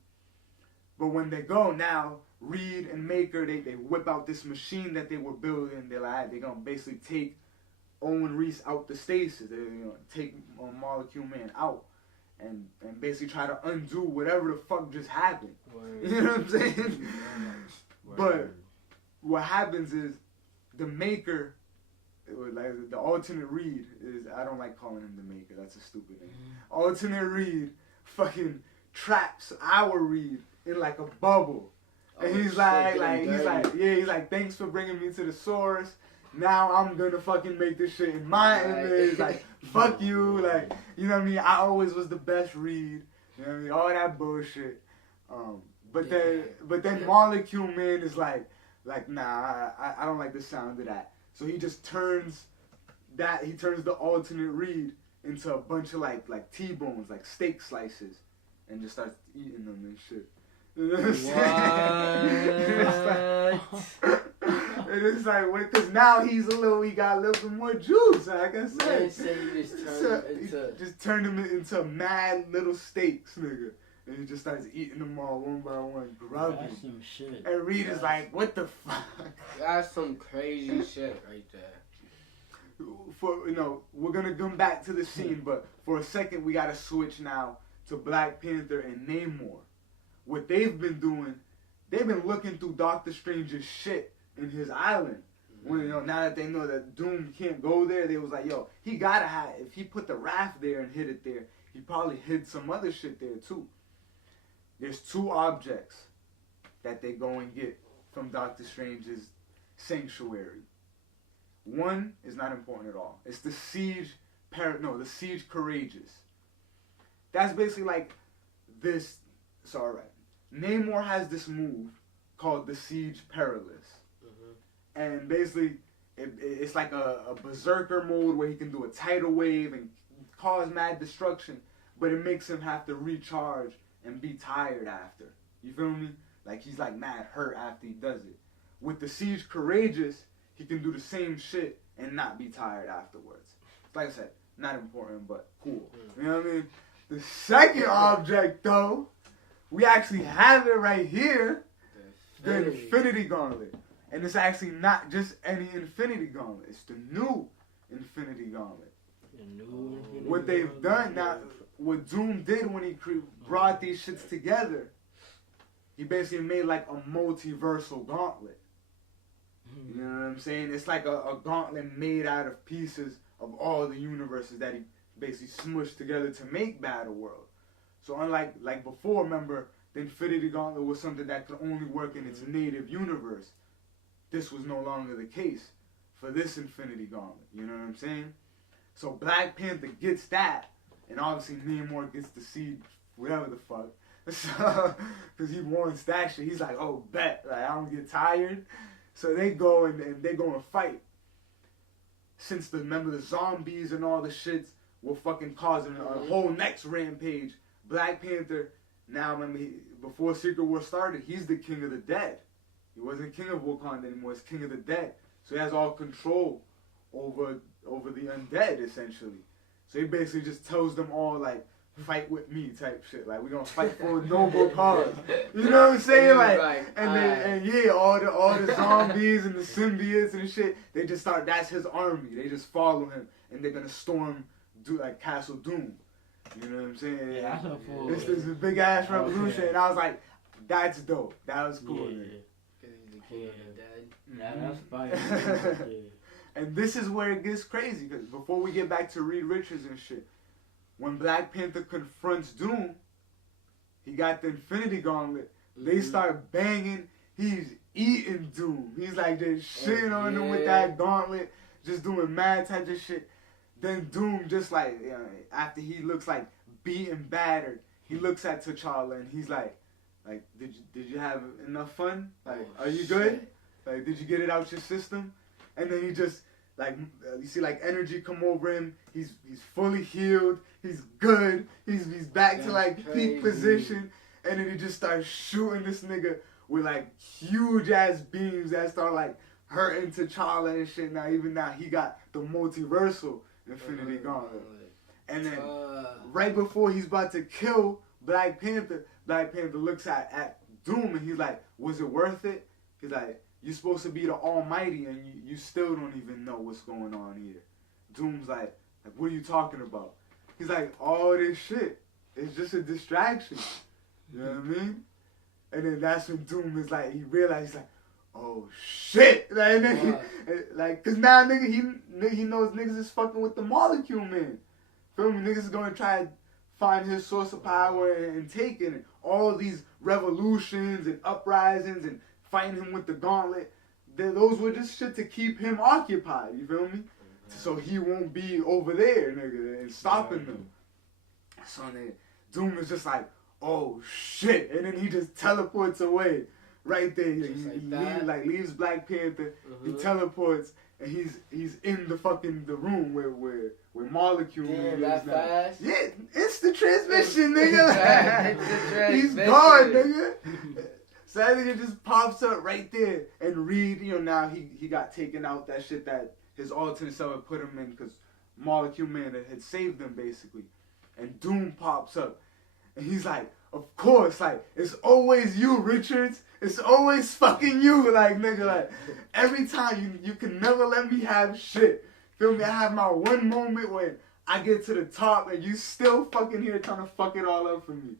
But when they go now, Reed and Maker, they whip out this machine that they were building. They're like, they're gonna basically take Owen Reese out the stasis. They're gonna take Molecule Man out. And basically try to undo whatever the fuck just happened. Word. You know what I'm saying? But what happens is the Maker, like the alternate Reed is, I don't like calling him the Maker. That's a stupid name. Alternate Reed fucking traps our Reed in like a bubble, and he's like, thanks for bringing me to the source. Now I'm gonna fucking make this shit in my image. Like, fuck you. Like, you know what I mean? I always was the best Reed. You know what I mean? All that bullshit. But then Molecule Man is like, nah, I don't like the sound of that. So he just turns the alternate Reed into a bunch of like T-bones, like steak slices, and just starts eating them and shit. You know what I'm saying? And it's like, because now he got a little bit more juice, like I said. Just turned him into mad little steaks, nigga. And he just starts eating them all one by one, grubbing. That's some shit. And Reed is like, what the fuck? That's some crazy shit right there. We're gonna come back to the scene, but for a second we gotta switch now to Black Panther and Namor. What they've been doing, they've been looking through Doctor Strange's shit in his island. When now that they know that Doom can't go there, they was like, yo, he gotta have, if he put the raft there and hid it there, he probably hid some other shit there too. There's two objects that they go and get from Doctor Strange's sanctuary. One is not important at all. It's the Siege Courageous. That's basically like this. It's alright. Namor has this move called the Siege Perilous. And basically, it's like a berserker mode where he can do a tidal wave and cause mad destruction, but it makes him have to recharge and be tired after. You feel me? Like, he's like mad hurt after he does it. With the Siege Courageous, he can do the same shit and not be tired afterwards. Like I said, not important, but cool. You know what I mean? The second object, though, we actually have it right here. The Infinity Gauntlet. And it's actually not just any Infinity Gauntlet. It's the new Infinity Gauntlet. What they've done now, what Doom did when he brought these shits together, he basically made like a multiversal gauntlet. You know what I'm saying? It's like a gauntlet made out of pieces of all the universes that he basically smushed together to make Battleworld. So unlike like before, remember, the Infinity Gauntlet was something that could only work in its native universe. This was no longer the case for this Infinity Gauntlet. You know what I'm saying? So Black Panther gets that, and obviously Namor gets the Siege, whatever the fuck. So, because he wants that shit. He's like, oh, bet. Like, I don't get tired. So they go and they go and fight. Since remember the zombies and all the shits were fucking causing a whole next rampage. Black Panther, now remember, before Secret War started, he's the king of the dead. He wasn't king of Wakanda anymore. He's king of the dead. So he has all control over the undead, essentially. So he basically just tells them all, like, fight with me type shit. Like, we're going to fight for a noble cause. You know what I'm saying? Like, all the zombies and the symbiotes and shit, they just start, that's his army. They just follow him, and they're going to storm, Castle Doom. You know what I'm saying? Yeah, this is a big-ass revolution, and I was like, that's dope. That was cool. Yeah. Yeah. Dead. That's fire. And this is where it gets crazy, because before we get back to Reed Richards and shit, when Black Panther confronts Doom, he got the Infinity Gauntlet. They start banging. He's eating Doom. He's like just shitting on him with that gauntlet, just doing mad type of shit. Then Doom just like, after he looks like beaten, battered, he looks at T'Challa and he's like, did you have enough fun? Like, are you good? Like, did you get it out your system? And then he just, like, you see, like, energy come over him. He's fully healed. He's good. He's back to, like, peak position. And then he just starts shooting this nigga with, like, huge-ass beams that start, like, hurting T'Challa and shit. Now, even now, he got the multiversal Infinity Gauntlet. And then, right before he's about to kill Black Panther looks at Doom and he's like, was it worth it? He's like, you're supposed to be the Almighty and you still don't even know what's going on here. Doom's like, what are you talking about? He's like, all this shit is just a distraction. You know what I mean? And then that's when Doom is like, he realizes, like, oh shit. Like, and then cause now nigga, he knows niggas is fucking with the Molecule Man. Feel me? Niggas is gonna try to find his source of power and take it. And all these revolutions and uprisings and fighting him with the gauntlet, those were just shit to keep him occupied, you feel me? So he won't be over there, nigga, and stopping them. So nigga, Doom is just like, oh shit, and then he just teleports away right there. He leaves Black Panther, he teleports, and he's in the room where Molecule Man is now. Fast? Yeah, it's the transmission, nigga. He's gone, nigga. So that nigga just pops up right there, and Reed, now he got taken out, that shit that his alternate self had put him in, because Molecule Man had saved him, basically. And Doom pops up, and he's like, of course, like, it's always you, Richards. It's always fucking you, like, nigga, like, every time you can never let me have shit. Feel me? I have my one moment when I get to the top, and you still fucking here trying to fuck it all up for me.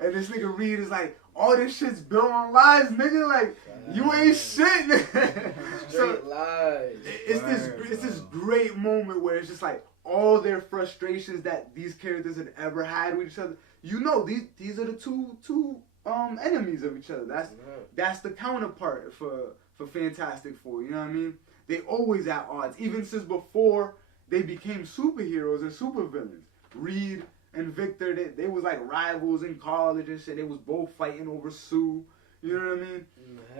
And this nigga Reed is like, all this shit's built on lies, nigga. Like, you ain't shit, nigga. So, lies. It's this great moment where it's just like all their frustrations that these characters had ever had with each other. These are the two enemies of each other. That's the counterpart for Fantastic Four. You know what I mean? They always at odds, even since before they became superheroes and supervillains. Reed and Victor, they was like rivals in college and shit. They was both fighting over Sue. You know what I mean?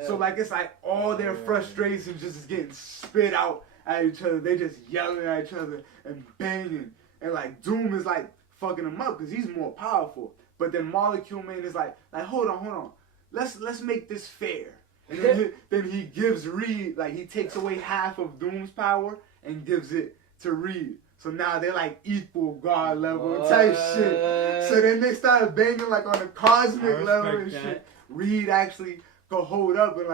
So like it's like all their frustrations just getting spit out at each other. They just yelling at each other and banging. And like Doom is like fucking him up because he's more powerful. But then Molecule Man is like hold on. Let's make this fair. And then he gives Reed, like he takes away half of Doom's power and gives it to Reed. So now they're like equal God level type shit. So then they started banging like on a cosmic level and shit. Reed actually go hold up and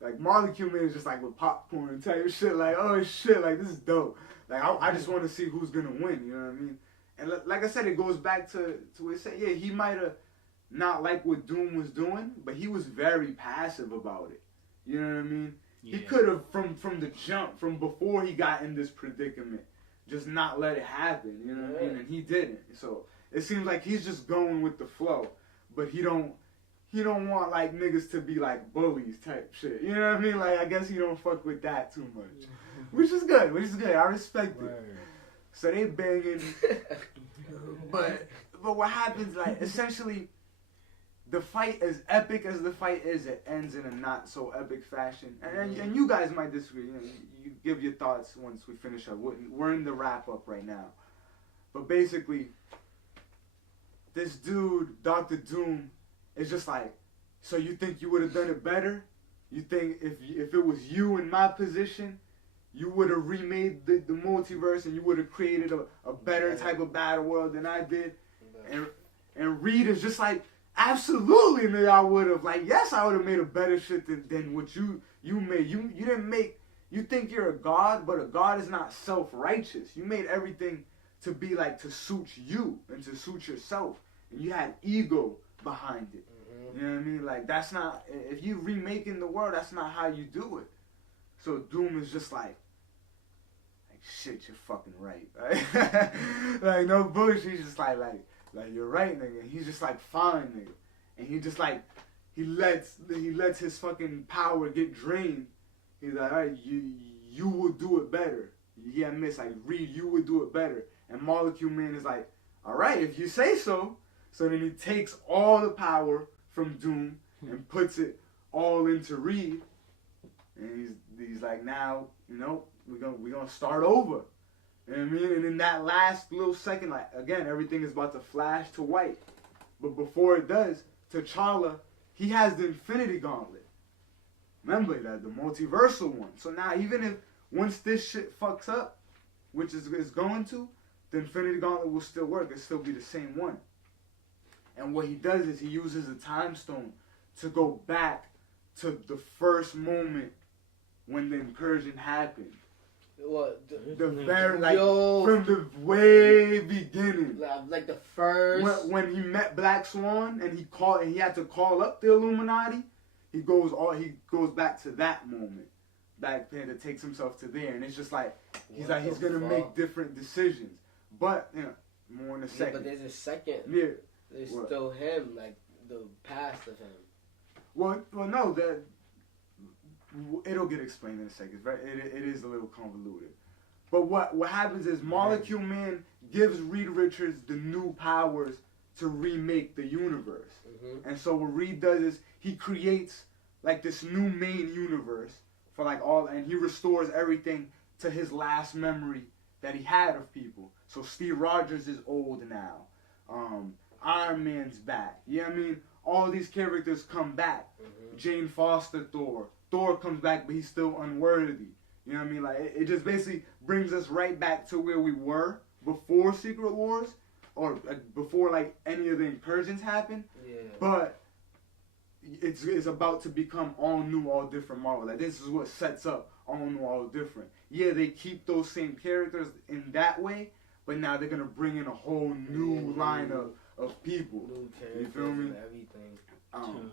like Molecule Man is just like with popcorn type shit. Like, oh shit, like this is dope. Like I just want to see who's gonna win. You know what I mean? And like I said, it goes back to what it said. Yeah, he might have not liked what Doom was doing, but he was very passive about it. You know what I mean? Yeah. He could have from the jump, from before he got in this predicament, just not let it happen, you know what I mean? And he didn't. So it seems like he's just going with the flow, but he don't want like niggas to be like bullies type shit. You know what I mean? Like I guess he don't fuck with that too much, which is good. I respect it. So they banging, but what happens, like essentially, the fight, as epic as the fight is, it ends in a not so epic fashion. And you guys might disagree. You give your thoughts once we finish up. We're in the wrap up right now. But basically, this dude, Dr. Doom, is just like, so you think you would have done it better? You think if it was you in my position, you would have remade the multiverse and you would have created a better type of Battleworld than I did? And Reed is just like, absolutely, nigga, I would have. Like, yes, I would have made a better shit than what you made. You didn't make. You think you're a god, but a god is not self-righteous. You made everything to be like to suit you and to suit yourself, and you had ego behind it. You know what I mean? Like, that's not, if you remaking the world, that's not how you do it. So Doom is just like shit, you're fucking right. Like, no bullshit. He's just like, you're right, nigga. And he's just like, fine, nigga. And he just like, he lets his fucking power get drained. He's like, all right, you will do it better. He admits, like, Reed, you would do it better. And Molecule Man is like, all right, if you say so. So then he takes all the power from Doom and puts it all into Reed. And he's like, now, you know, we're gonna start over. You know what I mean? And in that last little second, like, again, everything is about to flash to white. But before it does, T'Challa, he has the Infinity Gauntlet. Remember that, the multiversal one. So now, even if once this shit fucks up, which is going to, the Infinity Gauntlet will still work. It'll still be the same one. And what he does is he uses a time stone to go back to the first moment when the incursion happened. What? The very, like, from the way beginning. Like the first. When he met Black Swan and he had to call up the Illuminati, he goes back to that moment. Black Panther takes himself to there, and it's just like he's gonna make different decisions. But more in a second. But there's a second. Yeah. There's still him, like the past of him. Well, no, it'll get explained in a second. Right? It is a little convoluted. But what happens is Molecule Man gives Reed Richards the new powers to remake the universe. Mm-hmm. And so what Reed does is he creates like this new main universe for like all, and he restores everything to his last memory that he had of people. So Steve Rogers is old now. Iron Man's back. You know what I mean? All these characters come back. Mm-hmm. Jane Foster Thor. Thor comes back, but he's still unworthy. You know what I mean? Like, it just basically brings us right back to where we were before Secret Wars, or before like any of the incursions happened. Yeah. But it's about to become all new, all different Marvel. Like, this is what sets up all new, all different. Yeah, they keep those same characters in that way, but now they're gonna bring in a whole new line of people. New characters, you feel me? And everything.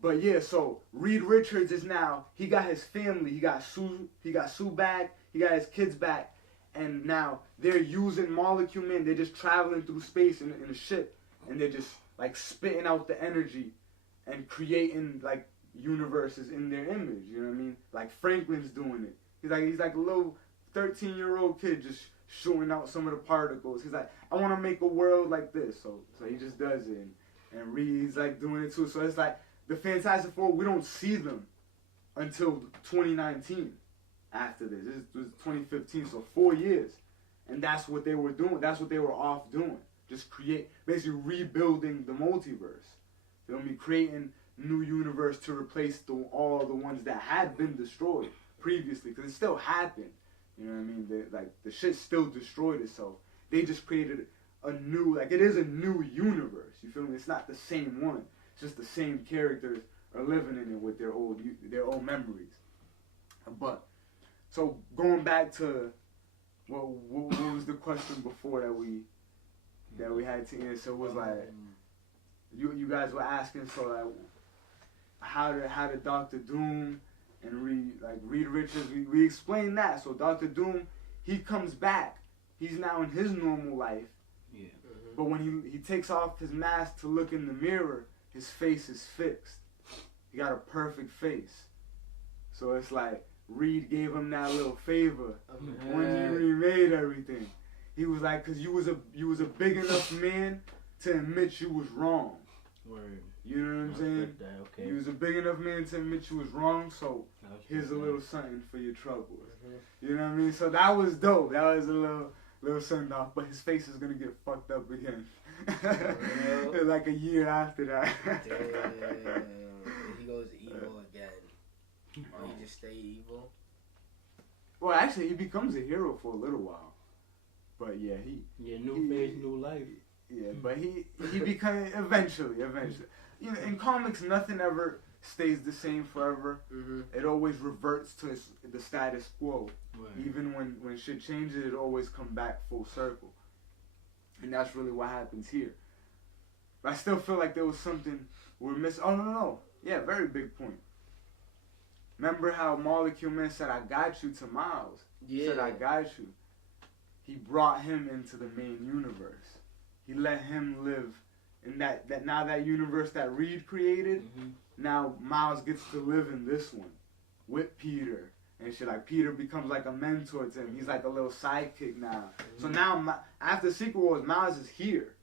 But yeah, so Reed Richards is now, he got his family, he got Sue back, he got his kids back, and now they're using Molecule Man. They're just traveling through space in a ship, and they're just like spitting out the energy and creating like universes in their image. You know what I mean? Like Franklin's doing it. He's like a little 13-year-old kid just shooting out some of the particles. He's like, I want to make a world like this. So he just does it, and Reed's like doing it too. So it's like the Fantastic Four, we don't see them until 2019. After this was 2015, so 4 years, and that's what they were doing. That's what they were off doing. Just basically rebuilding the multiverse. Feel me? Creating new universe to replace all the ones that had been destroyed previously, because it still happened. You know what I mean? The shit still destroyed itself. They just created a new, like, it is a new universe. You feel me? It's not the same one. It's just the same characters are living in it with their old memories. But so going back to what was the question before that we had to answer? It was like you guys were asking, so like how did Dr. Doom and Reed Richards, we explained that. So Dr. Doom, he comes back. He's now in his normal life. Yeah. Mm-hmm. But when he takes off his mask to look in the mirror, his face is fixed. He got a perfect face. So it's like Reed gave him that little favor when he remade everything. He was like, cause you was a big enough man to admit you was wrong. Word. You know what I'm saying? Okay. You was a big enough man to admit you was wrong, so here's a little something for your troubles. Mm-hmm. You know what I mean? So that was dope. That was a little send off, but his face is gonna get fucked up again. Like a year after that. Damn. He goes evil again. Or he just stay evil? Well, actually, he becomes a hero for a little while. But yeah, new phase, new life. Yeah, but he became eventually. You know, in comics, nothing ever stays the same forever. Mm-hmm. It always reverts to the status quo. Right. Even when shit changes, it always come back full circle. And that's really what happens here. But I still feel like there was something we're missing. Oh, no. Yeah, very big point. Remember how Molecule Man said, I got you to Miles? Yeah. He said, I got you. He brought him into the main universe. He let him live in that now that universe that Reed created. Now Miles gets to live in this one with Peter and shit. Like Peter becomes like a mentor to him. He's like a little sidekick now. So now after Secret Wars, Miles is here.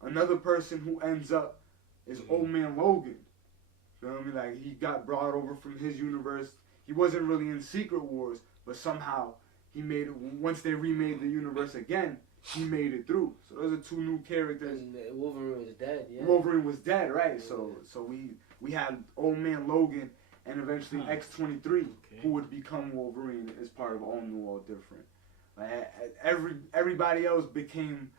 Another person who ends up is Old Man Logan. You know what I mean? Like he got brought over from his universe. He wasn't really in Secret Wars, but somehow he made it. Once they remade the universe again, he made it through. So those are two new characters. And Wolverine was dead. Yeah. Wolverine was dead, right? So we had Old Man Logan and eventually X-23, who would become Wolverine as part of All New, All Different. Like everybody else became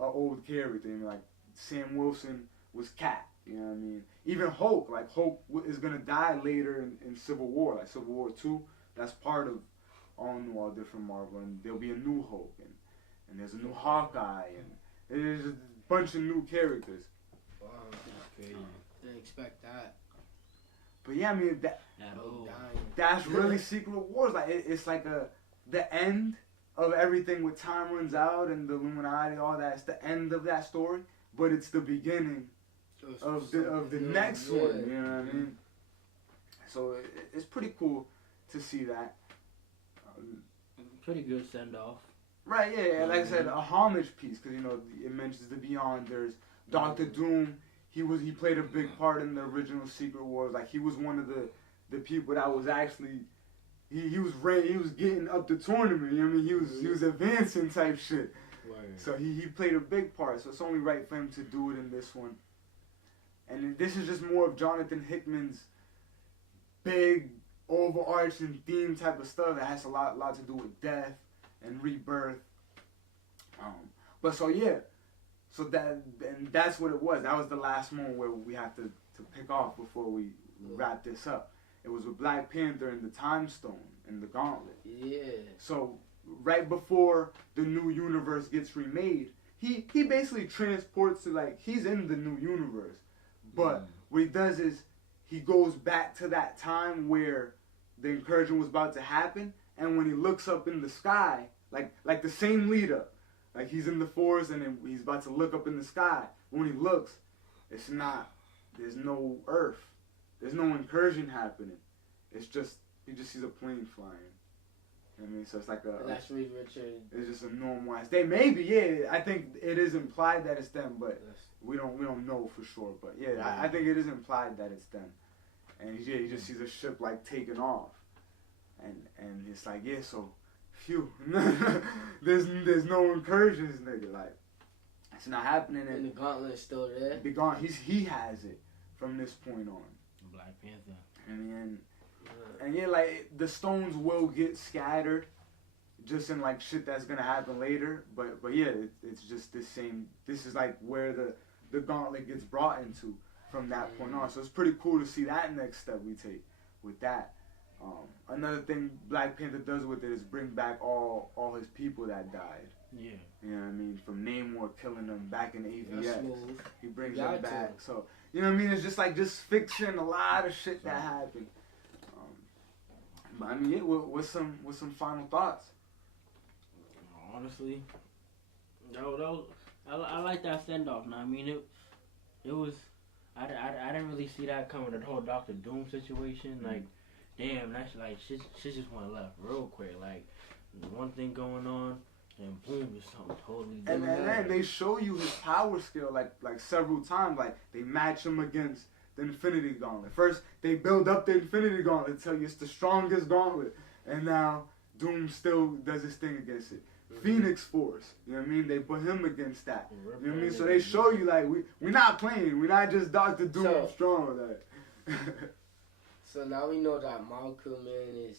an old character. I mean, like Sam Wilson was Cap. You know what I mean? Even Hulk, like Hulk is gonna die later in Civil War, like Civil War 2. That's part of All New, All Different Marvel, and there'll be a new Hulk, and there's a new Hawkeye, and there's a bunch of new characters. Wow, that's crazy. Didn't expect that. But yeah, I mean that's really Secret Wars. Like it's like the end of everything with time runs out and the Illuminati, all that. It's the end of that story, but it's the beginning of the next one. You know what I mean? So it's pretty cool to see that. Pretty good send off. Right, yeah. Like I said, a homage piece because it mentions the Beyond. There's Doctor Doom. He played a big part in the original Secret Wars. Like he was one of the people that was actually he was getting up the tournament. You know what I mean? He was advancing type shit. Right. So he played a big part. So it's only right for him to do it in this one. And this is just more of Jonathan Hickman's big overarching theme type of stuff that has a lot to do with death and rebirth. But so yeah. So that's what it was. That was the last moment where we have to pick off before we wrap this up. It was with Black Panther and the Time Stone and the Gauntlet. Yeah. So right before the new universe gets remade, he basically transports to he's in the new universe. But what he does is he goes back to that time where the incursion was about to happen, and when he looks up in the sky, like the same lead up. Like he's in the forest and then he's about to look up in the sky. When he looks, there's no Earth. There's no incursion happening. He just sees a plane flying. You know what I mean? So it's like that's Reed Richards. It's just a normal ass day. Maybe, yeah. I think it is implied that it's them, but we don't know for sure. But yeah, I think it is implied that it's them. And he just sees a ship taking off. And it's like, yeah, so phew. there's no incursions, nigga. Like it's not happening. And the Gauntlet is still there. The Gauntlet, he has it from this point on. Black Panther. And yeah, the stones will get scattered, just in shit that's gonna happen later. But yeah, it's just the same. This is where the Gauntlet gets brought into from that point on. So it's pretty cool to see that next step we take with that. Another thing Black Panther does with it is bring back all his people that died. Yeah. You know what I mean? From Namor killing them back in AVX. He brings them them back. So, you know what I mean? It's just fixing a lot of shit that happened. But I mean, yeah, with some final thoughts. Honestly, I like that send off. Now, I mean, it was I didn't really see that coming. The whole Doctor Doom situation, damn, that's shit just went left real quick. One thing going on, and boom, there's something totally different. And then they show you his power scale like several times. They match him against the Infinity Gauntlet. First, they build up the Infinity Gauntlet, tell you it's the strongest gauntlet, and now Doom still does his thing against it. Phoenix Force, you know what I mean? They put him against that. You know what I mean? So they show you we're not playing. We're not just Doctor Doom strong. So now we know that Molecule Man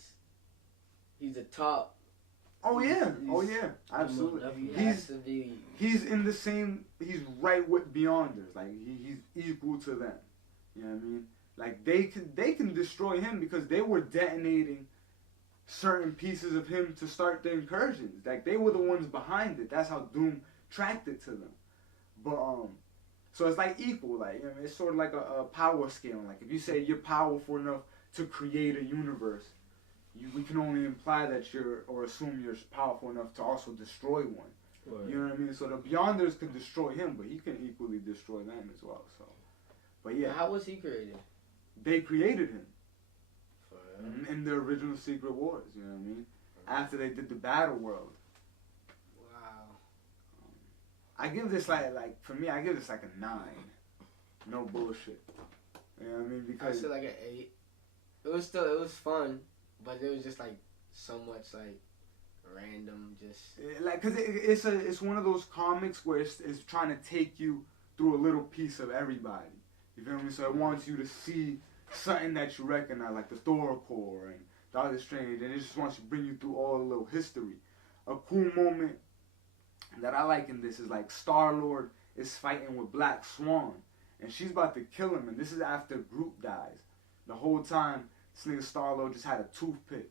he's a top. Oh yeah, absolutely. He's in the same. He's right with Beyonders. He's equal to them. You know what I mean? They can destroy him because they were detonating certain pieces of him to start the incursions. They were the ones behind it. That's how Doom tracked it to them. But So it's like equal, like, you know, it's sort of like a power scale. Like if you say you're powerful enough to create a universe, we can only imply that or assume you're powerful enough to also destroy one. Right. You know what I mean? So the Beyonders can destroy him, but he can equally destroy them as well. So, but yeah. How was he created? They created him in the original Secret Wars. You know what I mean? After they did the Battleworld. Wow. I give this like for me, I give this like a 9. No bullshit. You know what I mean? Because I said like an 8. It was fun, but it was just like so much like random, just like because it's one of those comics where it's trying to take you through a little piece of everybody. You feel me? So it wants you to see something that you recognize, like the Thor Corps and Doctor Strange, and it just wants to bring you through all the little history. A cool moment that I like in this is like Star-Lord is fighting with Black Swan, and she's about to kill him, and this is after Groot dies. The whole time, this nigga Star-Lord just had a toothpick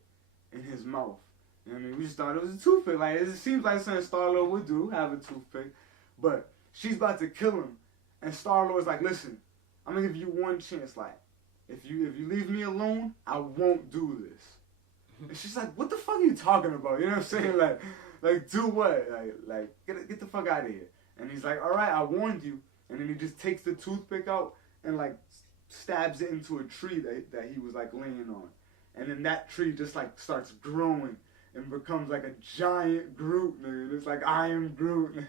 in his mouth. You know what I mean? We just thought it was a toothpick. Like, it seems like something Star-Lord would do, have a toothpick. But she's about to kill him, and Star-Lord's like, listen, I'm gonna give you one chance. Like, if you leave me alone, I won't do this. And she's like, what the fuck are you talking about? You know what I'm saying? Like do what? Like get the fuck out of here. And he's like, all right, I warned you. And then he just takes the toothpick out and like stabs it into a tree that he was like laying on. And then that tree just like starts growing and becomes like a giant Groot, nigga. It's like I am Groot.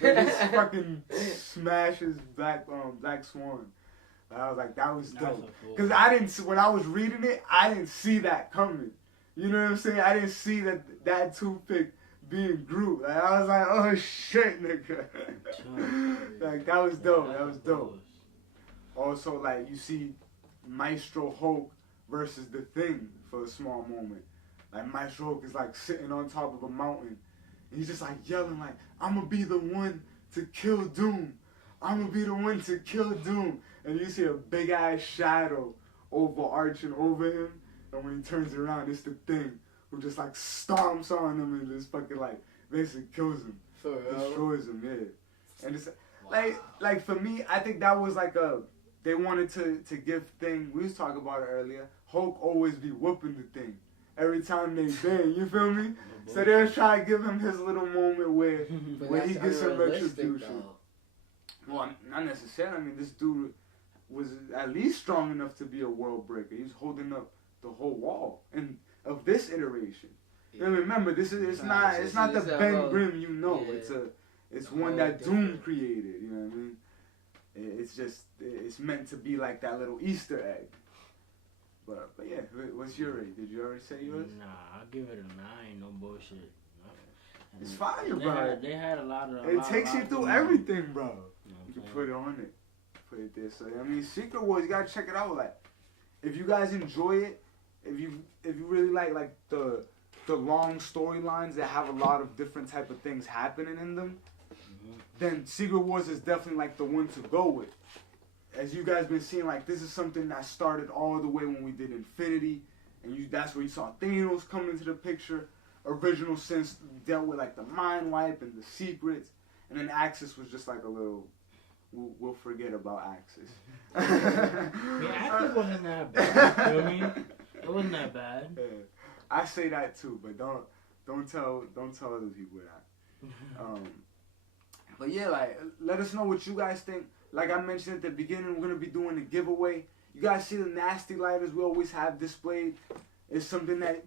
It just fucking smashes Black Swan. I was like, that was dope. Because when I was reading it, I didn't see that coming. You know what I'm saying? I didn't see that toothpick being Groot. Like, I was like, oh shit, nigga. Like, that was dope. That was dope. Also, like, you see Maestro Hulk versus the Thing for a small moment. Like, Maestro Hulk is like sitting on top of a mountain. And he's just like yelling like, I'm gonna be the one to kill Doom. I'm gonna be the one to kill Doom. And you see a big ass shadow overarching over him. And when he turns around, it's the Thing who just like stomps on him and just fucking like basically kills him. For real? Destroys him, yeah. And it's like for me, I think that was like they wanted to give Thing, we was talking about it earlier, Hulk always be whooping the Thing every time they bang, you feel me? So they was trying to give him his little moment where he gets some retribution. Well, not necessarily. I mean, this dude was at least strong enough to be a world breaker. He's holding up the whole wall and of this iteration. Yeah. And remember, this is it's not the Ben Grimm you know. Yeah. It's one that Doom created. You know what I mean? It's meant to be like that little Easter egg. But yeah, what's your rate? Did you already say yours? Nah, I'll give it a 9. No bullshit. It's fire, bro. They had a lot of. It takes you through everything, bro. You can put it on it, put it there. So I mean, Secret Wars, you gotta check it out. Like, if you guys enjoy it, if you really like the long storylines that have a lot of different type of things happening in them, then Secret Wars is definitely like the one to go with. As you guys been seeing, like this is something that started all the way when we did Infinity, and that's where you saw Thanos come into the picture. Original Sin dealt with like the mind wipe and the secrets, and then Axis was just like a little. We'll forget about Axis. Axis wasn't that bad. You know what I mean? It wasn't that bad. Yeah. I say that too, but don't tell other people that. But yeah, like let us know what you guys think. Like I mentioned at the beginning, we're gonna be doing a giveaway. You guys see the nasty lighters we always have displayed. It's something that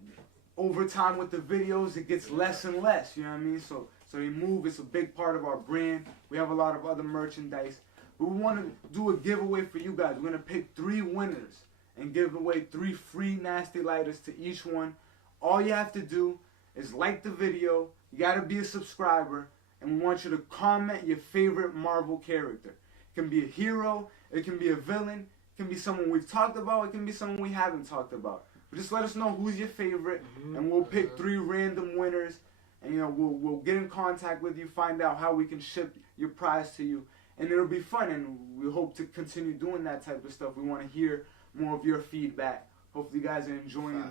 over time with the videos it gets less and less. You know what I mean? So they move. It's a big part of our brand. We have a lot of other merchandise. But we want to do a giveaway for you guys. We're going to pick 3 winners and give away 3 free nasty lighters to each one. All you have to do is like the video. You got to be a subscriber. And we want you to comment your favorite Marvel character. It can be a hero. It can be a villain. It can be someone we've talked about. It can be someone we haven't talked about. But just let us know who's your favorite. And we'll pick 3 random winners. And, you know, we'll get in contact with you, find out how we can ship your prize to you. And it'll be fun, and we hope to continue doing that type of stuff. We want to hear more of your feedback. Hopefully you guys are enjoying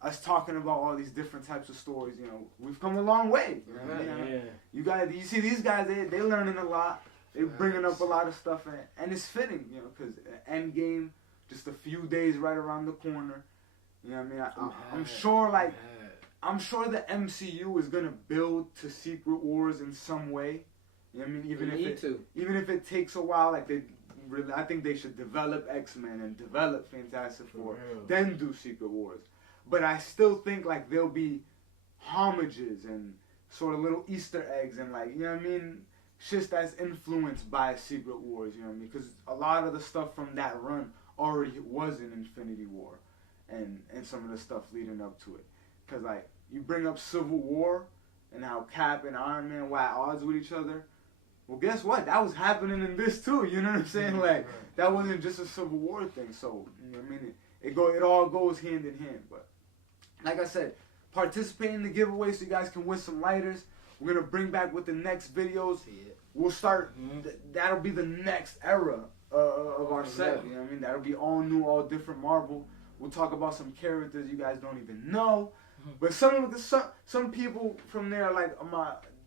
us talking about all these different types of stories. You know, we've come a long way. You know what I mean? You guys, you see these guys, they're learning a lot They're bringing up a lot of stuff, and it's fitting, you know, because Endgame, just a few days right around the corner. You know what I mean? I'm sure, like, I'm sure the MCU is gonna build to Secret Wars in some way. You know what I mean? Even if it takes a while, like I think they should develop X-Men and develop Fantastic Four, then do Secret Wars. But I still think like there'll be homages and sort of little Easter eggs and like, you know what I mean? Shit that's influenced by Secret Wars, you know what I mean? Because a lot of the stuff from that run already was in Infinity War and some of the stuff leading up to it. Because like, you bring up Civil War and how Cap and Iron Man were at odds with each other. Well, guess what? That was happening in this too. You know what I'm saying? Like, that wasn't just a Civil War thing. So, you know what I mean? It all goes hand in hand. But like I said, participate in the giveaway so you guys can win some lighters. We're gonna bring back with the next videos. We'll start. That'll be the next era of our set. You know what I mean? That'll be all new, all different Marvel. We'll talk about some characters you guys don't even know. But some people from there, like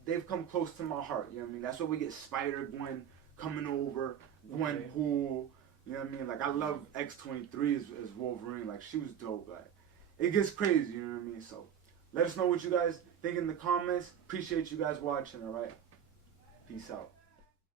they've come close to my heart. You know what I mean? That's why we get Spider-Gwen coming over, Gwenpool. You know what I mean? Like, I love X-23 as Wolverine. Like, she was dope. Like, it gets crazy. You know what I mean? So, let us know what you guys think in the comments. Appreciate you guys watching. All right, peace out.